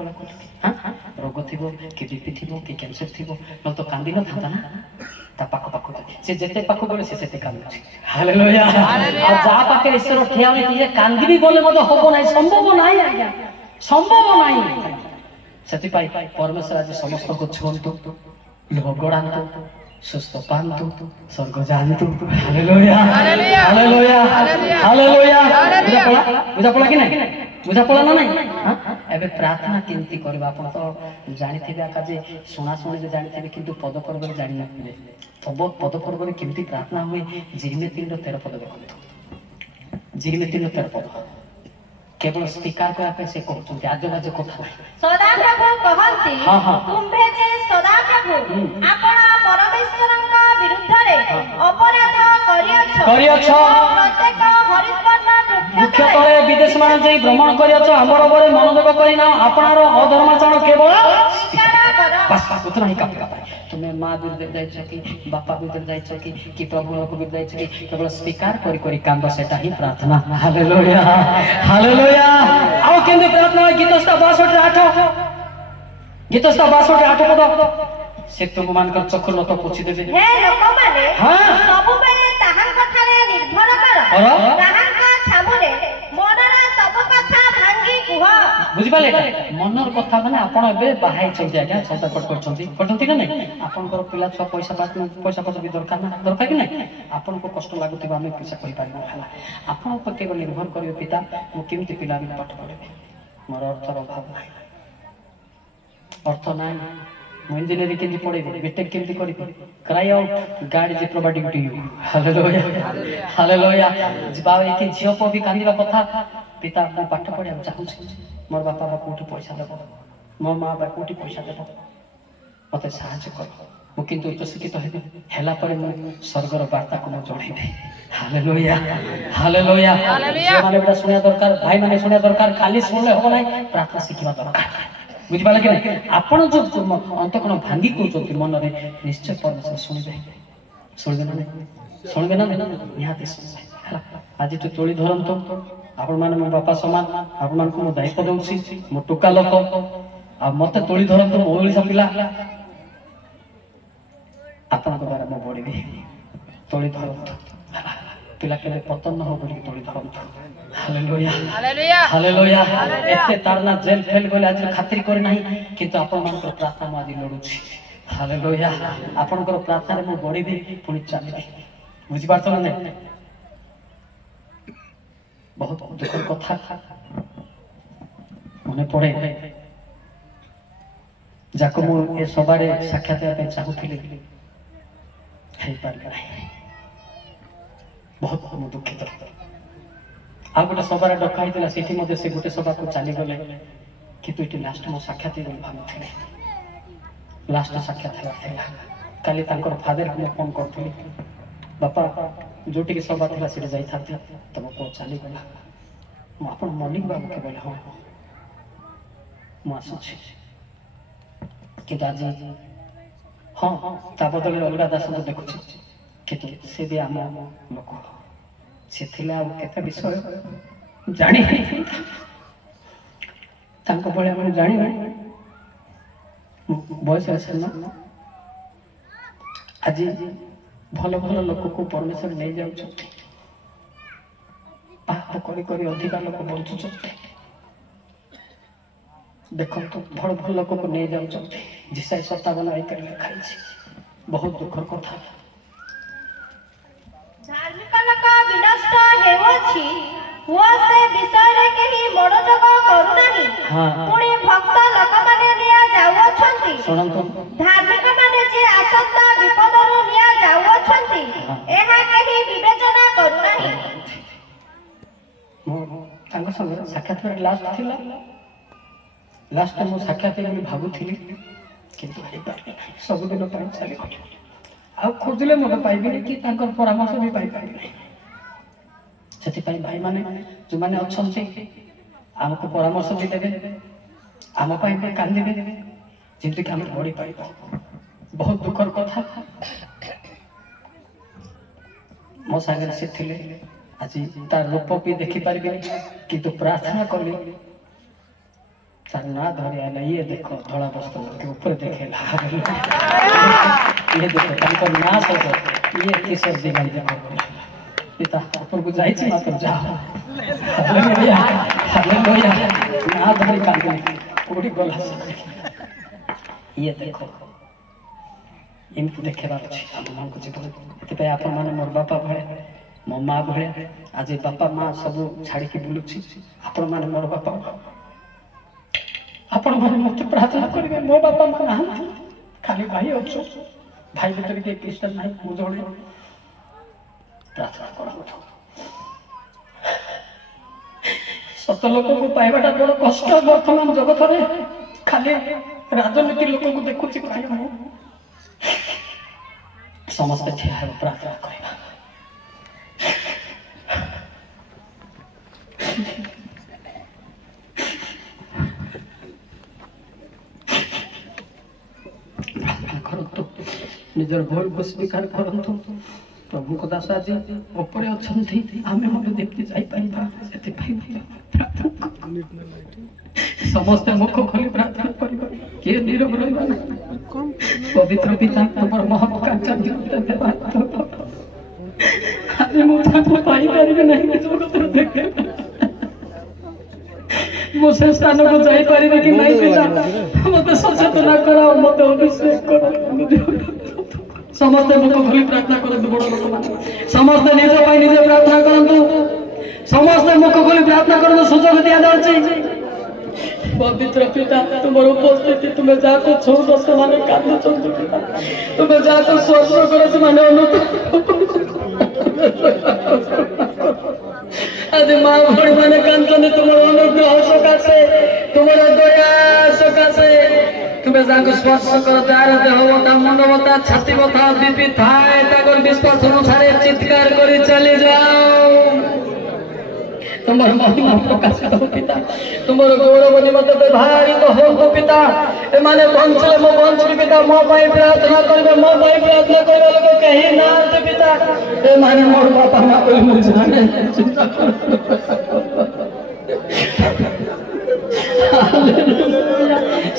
ରୋଗ ଥିବ କି ବିପି ଥିବ କି କ୍ୟାନ୍ସର ଥିବ ନହେଲେ ତ କାନ୍ଦି ନଥାନ୍ତା ନା ତା ପାଖକୁ ସେ ଯେତେ ପାଖକୁ ଗଲେ ସେ ସେତେ କାନ୍ଦୁଛି ହାଲେଲୁୟା ଆଉ ଯାହା ପାଖରେ ଈଶ୍ୱର ଠିଆ ହୋଇଛି କାନ୍ଦିବି ବୋଲେ ମଧ୍ୟ ହବ ନାହିଁ ସମ୍ଭବ ନାହିଁ ଆଜ୍ଞା ସମ୍ଭବ ନାହିଁ ସେଥିପାଇଁ ପରମେଶ୍ୱର ଆଜି ସମସ୍ତଙ୍କୁ ଛୁଅନ୍ତୁ ଲୁହ ଗଡ଼ାନ୍ତୁ ସୁସ୍ଥ ପାଆନ୍ତୁ ସ୍ୱର୍ଗ ଯାଆନ୍ତୁ ହାଲେଲୁୟା ହାଲେଲୁୟା ହାଲେଲୁୟା ବୁଝା ପଡା କି ନାହିଁ ବୁଝା ପଡା ନା ନାହିଁ ଏବେ ପ୍ରାର୍ଥନା କେମିତି କରିବା ଆପଣ ତ ଜାଣିଥିବେ ଆକା ଯେ ଶୁଣାଶୁଣିରେ ଜାଣିଥିବେ କିନ୍ତୁ ପଦ ପର୍ବରେ ଜାଣିନଥିବେ ପଦ ପର୍ବରେ କେମିତି ପ୍ରାର୍ଥନା ହୁଏ ଜିରିମେ 3:13 ପଦ ଦେଖନ୍ତୁ ଜିରିମେ 3:13 ପଦ केवल स्वीकार करने से कहते आजु कथा सदाप्रभु कहंती तुम्भे जे सदाप्रभु आपण परमेश्वरଙ୍କ विरुद्धरे अपराध करियछ प्रत्येक हरितवर्ण वृक्ष तळे विदेश मान जई भ्रमण करियछ हमर बरे मनोदक करिना आपनार अधर्माचरण केवल बस उतना ही काफी तुम्हें माँ विरुद्ध जाइछ कि बापा विरुद्ध जाइछ कि प्रभु विरुद्ध जाइछ कि केवल स्वीकार करी करी कांद सेटा ही प्रार्थना हालेलुया हालेलुया आओ केंद्र प्रार्थना गीतस्था 62:8 गीतस्था 62:8 पद से तुम मानकर चक्र लत पोछि देबे हे लोक माने सब बेले ताहां कथारे निर्भर कर ताहां का छामुरे मनर सब कथा भांगी कुह बुझि पाले मनर कथा माने आपण एबे बाहाई चलि आज्ञा सदा पट करछंती कि नहीं आपनकर पिला छ पैसा पत्र भी दरकार कि नहीं आपन को कष्ट लागुथिबा हमें पैसा कहि पारबो हला आपन पर केवल निर्भर करियो पिता मु केमति पिला भी पाठ पढे मोर अर्थर अभाव नाही अर्थ नाही मु इंजीनियरिंग केमति पढेबे बीटेक केमति करिबे cry out God is providing to you hallelujah hallelujah जिबावे कि झियो को भी कांदिबा कथा पिता मु पाठ पढे चाहू मोर बापा कोठी पैसा देबो मो मां बा कोठी पैसा देबो मते साहाय्य कर मु किंतु उच्च शिक्षित हेला पर मु स्वर्गर वार्ता को मु जणैबे हालेलुया हालेलुया जे माने बेटा सुनिया दरकार भाई माने सुनिया दरकार खाली सुनले हो नाही प्रार्थना शिखिबा दरकार बुझि पाले कि आपण जो अंतकोण भांगी कोचोती मन रे निश्चय परमेश्वर सुनिबे ना निहाती सुनबे आज तो तोली धरंतो आपण माने मो बापा समान आपण मान को मो दायित्व दउछि मो टुका लोक आ मते तोली धरंतो मो ओलिसा पिला आपण को बारे मो बढिबे तोली धरंतो पिला केले पतन न हो बोली तोली धरंतो हालेलुया हालेलुया हालेलुया एते तारना जेल फेल बोले आज खातिर करे नाही किंतु आपण मान को प्रार्थना म आज लडुछि हालेलुया आपण को प्रार्थना रे मो बढिबे पुनी चालिबे बुझि पारतो ना बहुत दुखर कथा मने पड़े जाको मु ए सबारे साक्षात पे चाहूथिली हे पारले बहुत मु दुखित आ गोटे सबारे डकाइतिला सेठी मध्ये से गोटे सभा को चली गले किंतु इटी लास्ट मो साक्षात बोली भाबुथिले लास्ट साक्षात हैला काली फादर को फोन करी बापा जो सभा था सीट जाता तुम पुओ चलीगला आप मल्लिक बाबू के बोले हाँ मुझे कि आज हाँ ता बदल अलग दास को देखुची कि सी भी आम लोक से केते विषय जानी भाई जानी बयस आज भल भल लोक को परमेश्वर नहीं जाऊँ पाप करी अधिका लोक बंचुं देखो भल भल लोक को नहीं जाऊँ जिसाई 57 आइकर लिखाई बहुत दुखर कथा धार्मिक लोक विनष्ट हेउछि हुआ से विषय रे केही मनोजग करू नाही पुणी भक्त लोक माने लिया जाउछंती सुनंतु धार्मिक माने जे आसंता विपद रो लिया जाउछंती एहा केही विवेचना करू नाही तांको संग साक्षात लास्ट टाइम साक्षात भावुली किंतु सबुदिन चली आ खोजले मत पाइबे कि परामर्श भी पाई से भाई माने जो मैंने अच्छा आमको परामर्श भी देवे आम भी कांदे जमी कि आम बढ़ी पार बहुत दुखर कथा मो सागर से थिले आज तार रूप भी देखी पारि किंतु प्रार्थना कली तार ना धरी आना ये देखो धड़ा वस्त्र के ऊपर देखेला ये देखो ना सो ये किसर दिखाई देखो पिता ऊपर को जाई छी मत जाओ हालेलुया हालेलुया ना धरी कांदे कोडी गला ये देखो इनको देखेबार अछि हम मन को जीवन ते आपण माने मोर बापा भळे मो माँ भळे आज बापा माँ सब छाड़ी के बुलुछि आपण माने मोर बापा आपण माने मत प्रार्थना करिवे मो बापा माँ ना खाली भाई अछि भाई भीतर के क्रिश्चियन नाही मु जोड़े प्रार्थना करा सत लोक को पाइबाटा बड़ कष्ट वर्तमान जगत रे खाली राजनीति लोक को देखुछि भाई समस्त ठिया प्रार्थना करबा निजर भूल को स्वीकार करंतु प्रभु को दास आज ऊपर अछंती आमे मन देखि जाई पाइबा सेति भाई समस्त मुख खोली प्रार्थना करबा के नीरव रहबा पवित्र पिता तमर महत् कांचा धन्यवाद आज मु ताको पाई परिबे नहीं कि जगत देखे मो से स्थान को जाई परिबे कि नहीं पिता मते सचेतन कराओ मते अभिषेक करो समस्त मुख खोली प्रार्थना करंतु बड़ लोक माने समस्त निज पाई निजे प्रार्थना करंतु समस्त मुख खोली प्रार्थना करंतु सुजोग दिया जाउछि पवित्र पिता तुम्हारे उपस्थिति तुम्हें जाको छोड़ से माने कांदु चंदु पिता तुम्हें जाको स्पर्श करे से माने आज माँ भड़ी माने कांदने तुम्हारे अनुग्रह सकाशे तुम्हारे दया सकाशे तुम्हें जाको स्पर्श करो तार देह बता मन बता छाती बता बीपी थाए ताकर विश्वास अनुसार चित्कार करी चली जाओ तुम्हारे महिमा प्रकाशित हो पिता तुम्हारे गौरव निमित्त व्यवहारित हो पिता ए माने बंचले मो बंचली पिता मो पाई प्रार्थना करबे मो पाई प्रार्थना करबे लोग कहीं ना ते पिता ए माने मोर बापा मां कोई मुझ जाने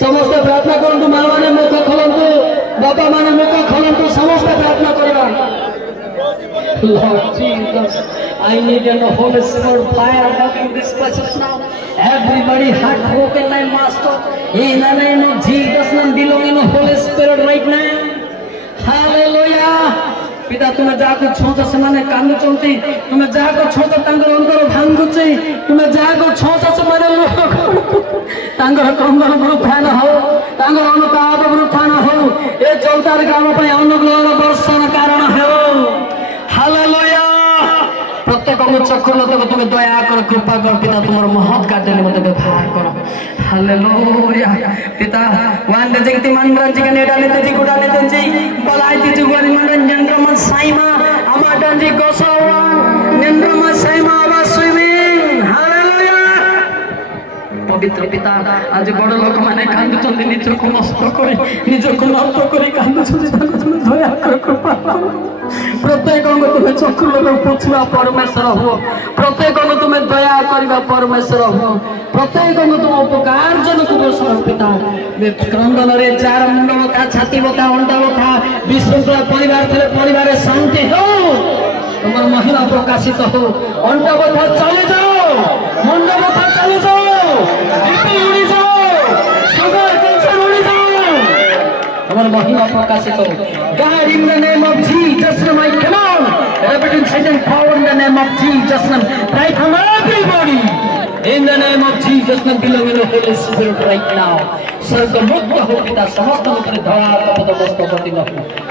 समस्त प्रार्थना करंतु मां माने मुख खोलंतु बापा माने मुख खोलंतु समस्त प्रार्थना करबा Lord Jesus, I need your Holy Spirit fire working this place now. Everybody heartbroken, my Master. In the name of Jesus, name belonging to Holy Spirit right now. Hallelujah. पिता तुम्हें जाको छोटा से माने कांदु चंती तुम्हें जाको छोटा तांगर अंतर भांगुची तुम्हें जाको छोटा से माने तांगर क्रंदन वृद्धान हो तांगर अनुताप वृद्धान हो ए चौतार काम पे अनुग्रह वर्षण कारण हो हालेलुया प्रत्येक चक्रलता को तुम्हें दया कर कृपा कर पिता तुम्हारे महत् कार्य मत व्यवहार करो हालेलुया पिता wan de jing timan ran jing ne dane te ji guda ne te ji balai ti ju gari man jendra saima ama dan ji gosawan jendra saima aba swimming hallelujah पवित्र पिता आज बड़ लोक माने कांदुचंदी निजको नष्ट करे निजको नष्ट करे कांदुचंदी तुम दया कर कृपा प्रत्येक अंग तुम्हें चक्षु लोग पुछवा परमेश्वर हो प्रत्येक अंग तुम्हें दया करवा परमेश्वर हो प्रत्येक अंग तुम उपकार जनक गोसर पिता क्रंदन रे चार मुंड बता छाती बता अंडा बता विश्वंखला परिवार थे परिवार शांति हो तुम्हार महिमा प्रकाशित हो अंडा बता चले जाओ मुंड बता चले जाओ उड़ी जाओ सुगर कैंसर उड़ी जाओ हमारा महिमा प्रकाशित हो God in the name of Jesus name I command repentant Satan power in the name of Jesus name right from everybody in the name of Jesus name belong in the Holy Spirit right now स्वर्ग मुक्त हो पिता समस्त ऊपर धरा कपट वस्तु प्रति न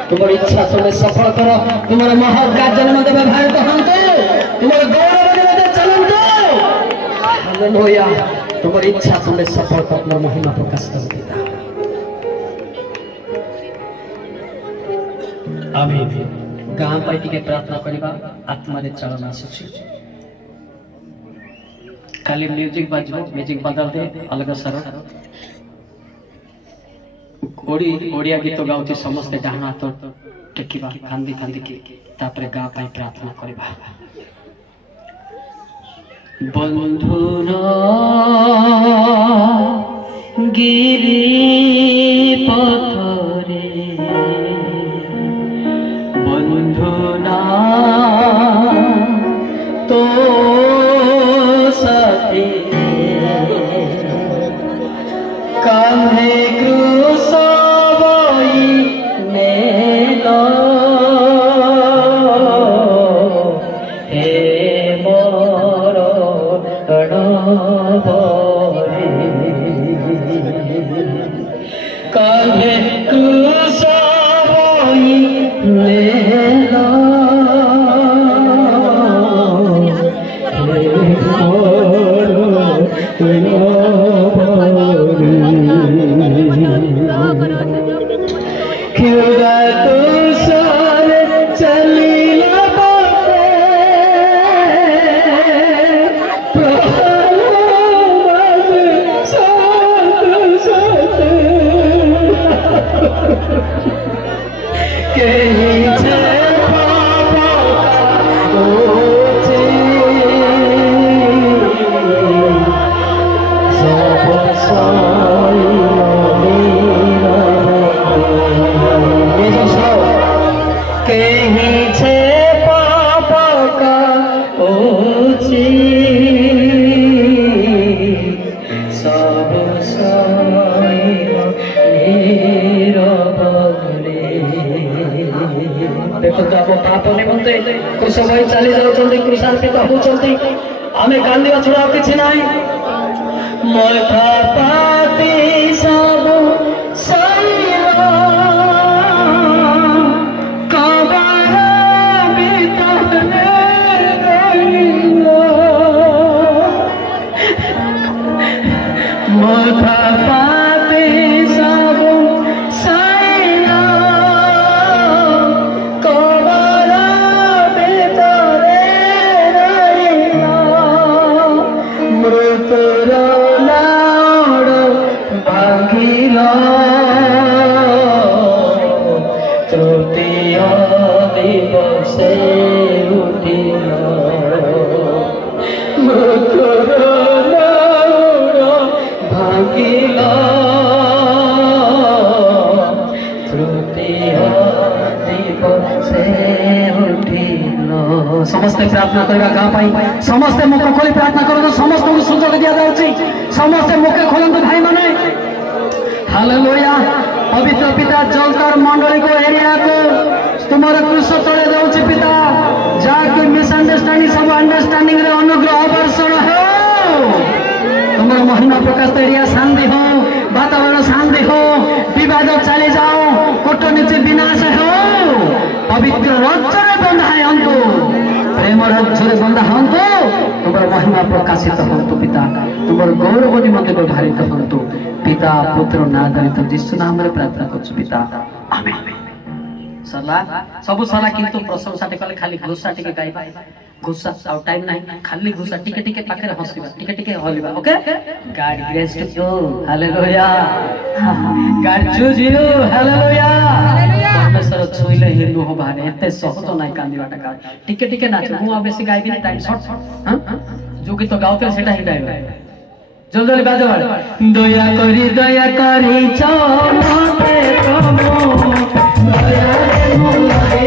तुम्हारी इच्छा तुम्हें सफल करो तुम्हारा महान का जन्म देवे भारत हमको तुम्हारा गौरव देवे चलन दो हालेलुया तुम्हारी इच्छा तुम्हें सफल कर अपना महिमा प्रकाश करो पिता आमीन गाँव पार्टी के प्रार्थना करवा आत्मा रे चलना शिक्षी खाली म्यूजिक बजबो म्यूजिक बदल दे अलग सर ओडिया गीत गाउची समस्ते डाहना तो टेकिबा कांदी कांदी के तापरे गाँव पाई प्रार्थना करवा बंधुरा गिरी पथरे बंधुना तो साथी कान्हे क्रूस बोई नेलो हे मोर रणबरे कान्हे क्रूस बोई नेलो चली जाऊँ कृषार्पित होती आम कांदा छड़ा कि ना मथा पाती सब मथा पाती सब तृतीय दिवसे उठिल मृत्युर भागिल तृतीय दिवसे उठिल समस्ते प्रार्थना करवा गाँव पाई समस्ते मुख खोली प्रार्थना करो समस्त को सुजोग दिया जाउची समस्ते मुख खोलंतु भाई माने हालेलुया पवित्र पिता जलकर मंडली को एरिया को तुम्हारे क्रूस तले जाऊँ पिता जाकि मिसअंडरस्टैंडिंग सब अंडरस्टैंडिंग रे अनुग्रह वर्षण हो तुम्हारा महिमा प्रकाश एरिया शांति हो वातावरण शांति हो विवाद चले जाओ कूटनीति विनाश हो पवित्र रचने बंधाए अंतु प्रेम राज्य बंदा हंतु तुम महिमा प्रकाशित हंतु पिता तुम गौरव निमंत्रित व्यवहारित हंतु पिता पुत्र नाधारित जीशु नाम प्रार्थना कर पिता आमेन। सरला सब सरला किंतु प्रशंसा टे खाली घोषा टिके गाइबा घोषा आउ टाइम नहीं खाली घोषा टिके टिके पाखे हंसबा टिके टिके हलिबा okay God grace to you hallelujah God choose you hallelujah परमेश्वर छुइले हे नुह बारे एते सहज नाही कांदीबाटा का टिके टिके नाच मु बेसी गाइबी ना टाइम शॉर्ट हां जो गीत गाउते सेटा ही गाइबा जल्दी जल्दी बाजो दया करी चो मते प्रभु दया रे मोलाई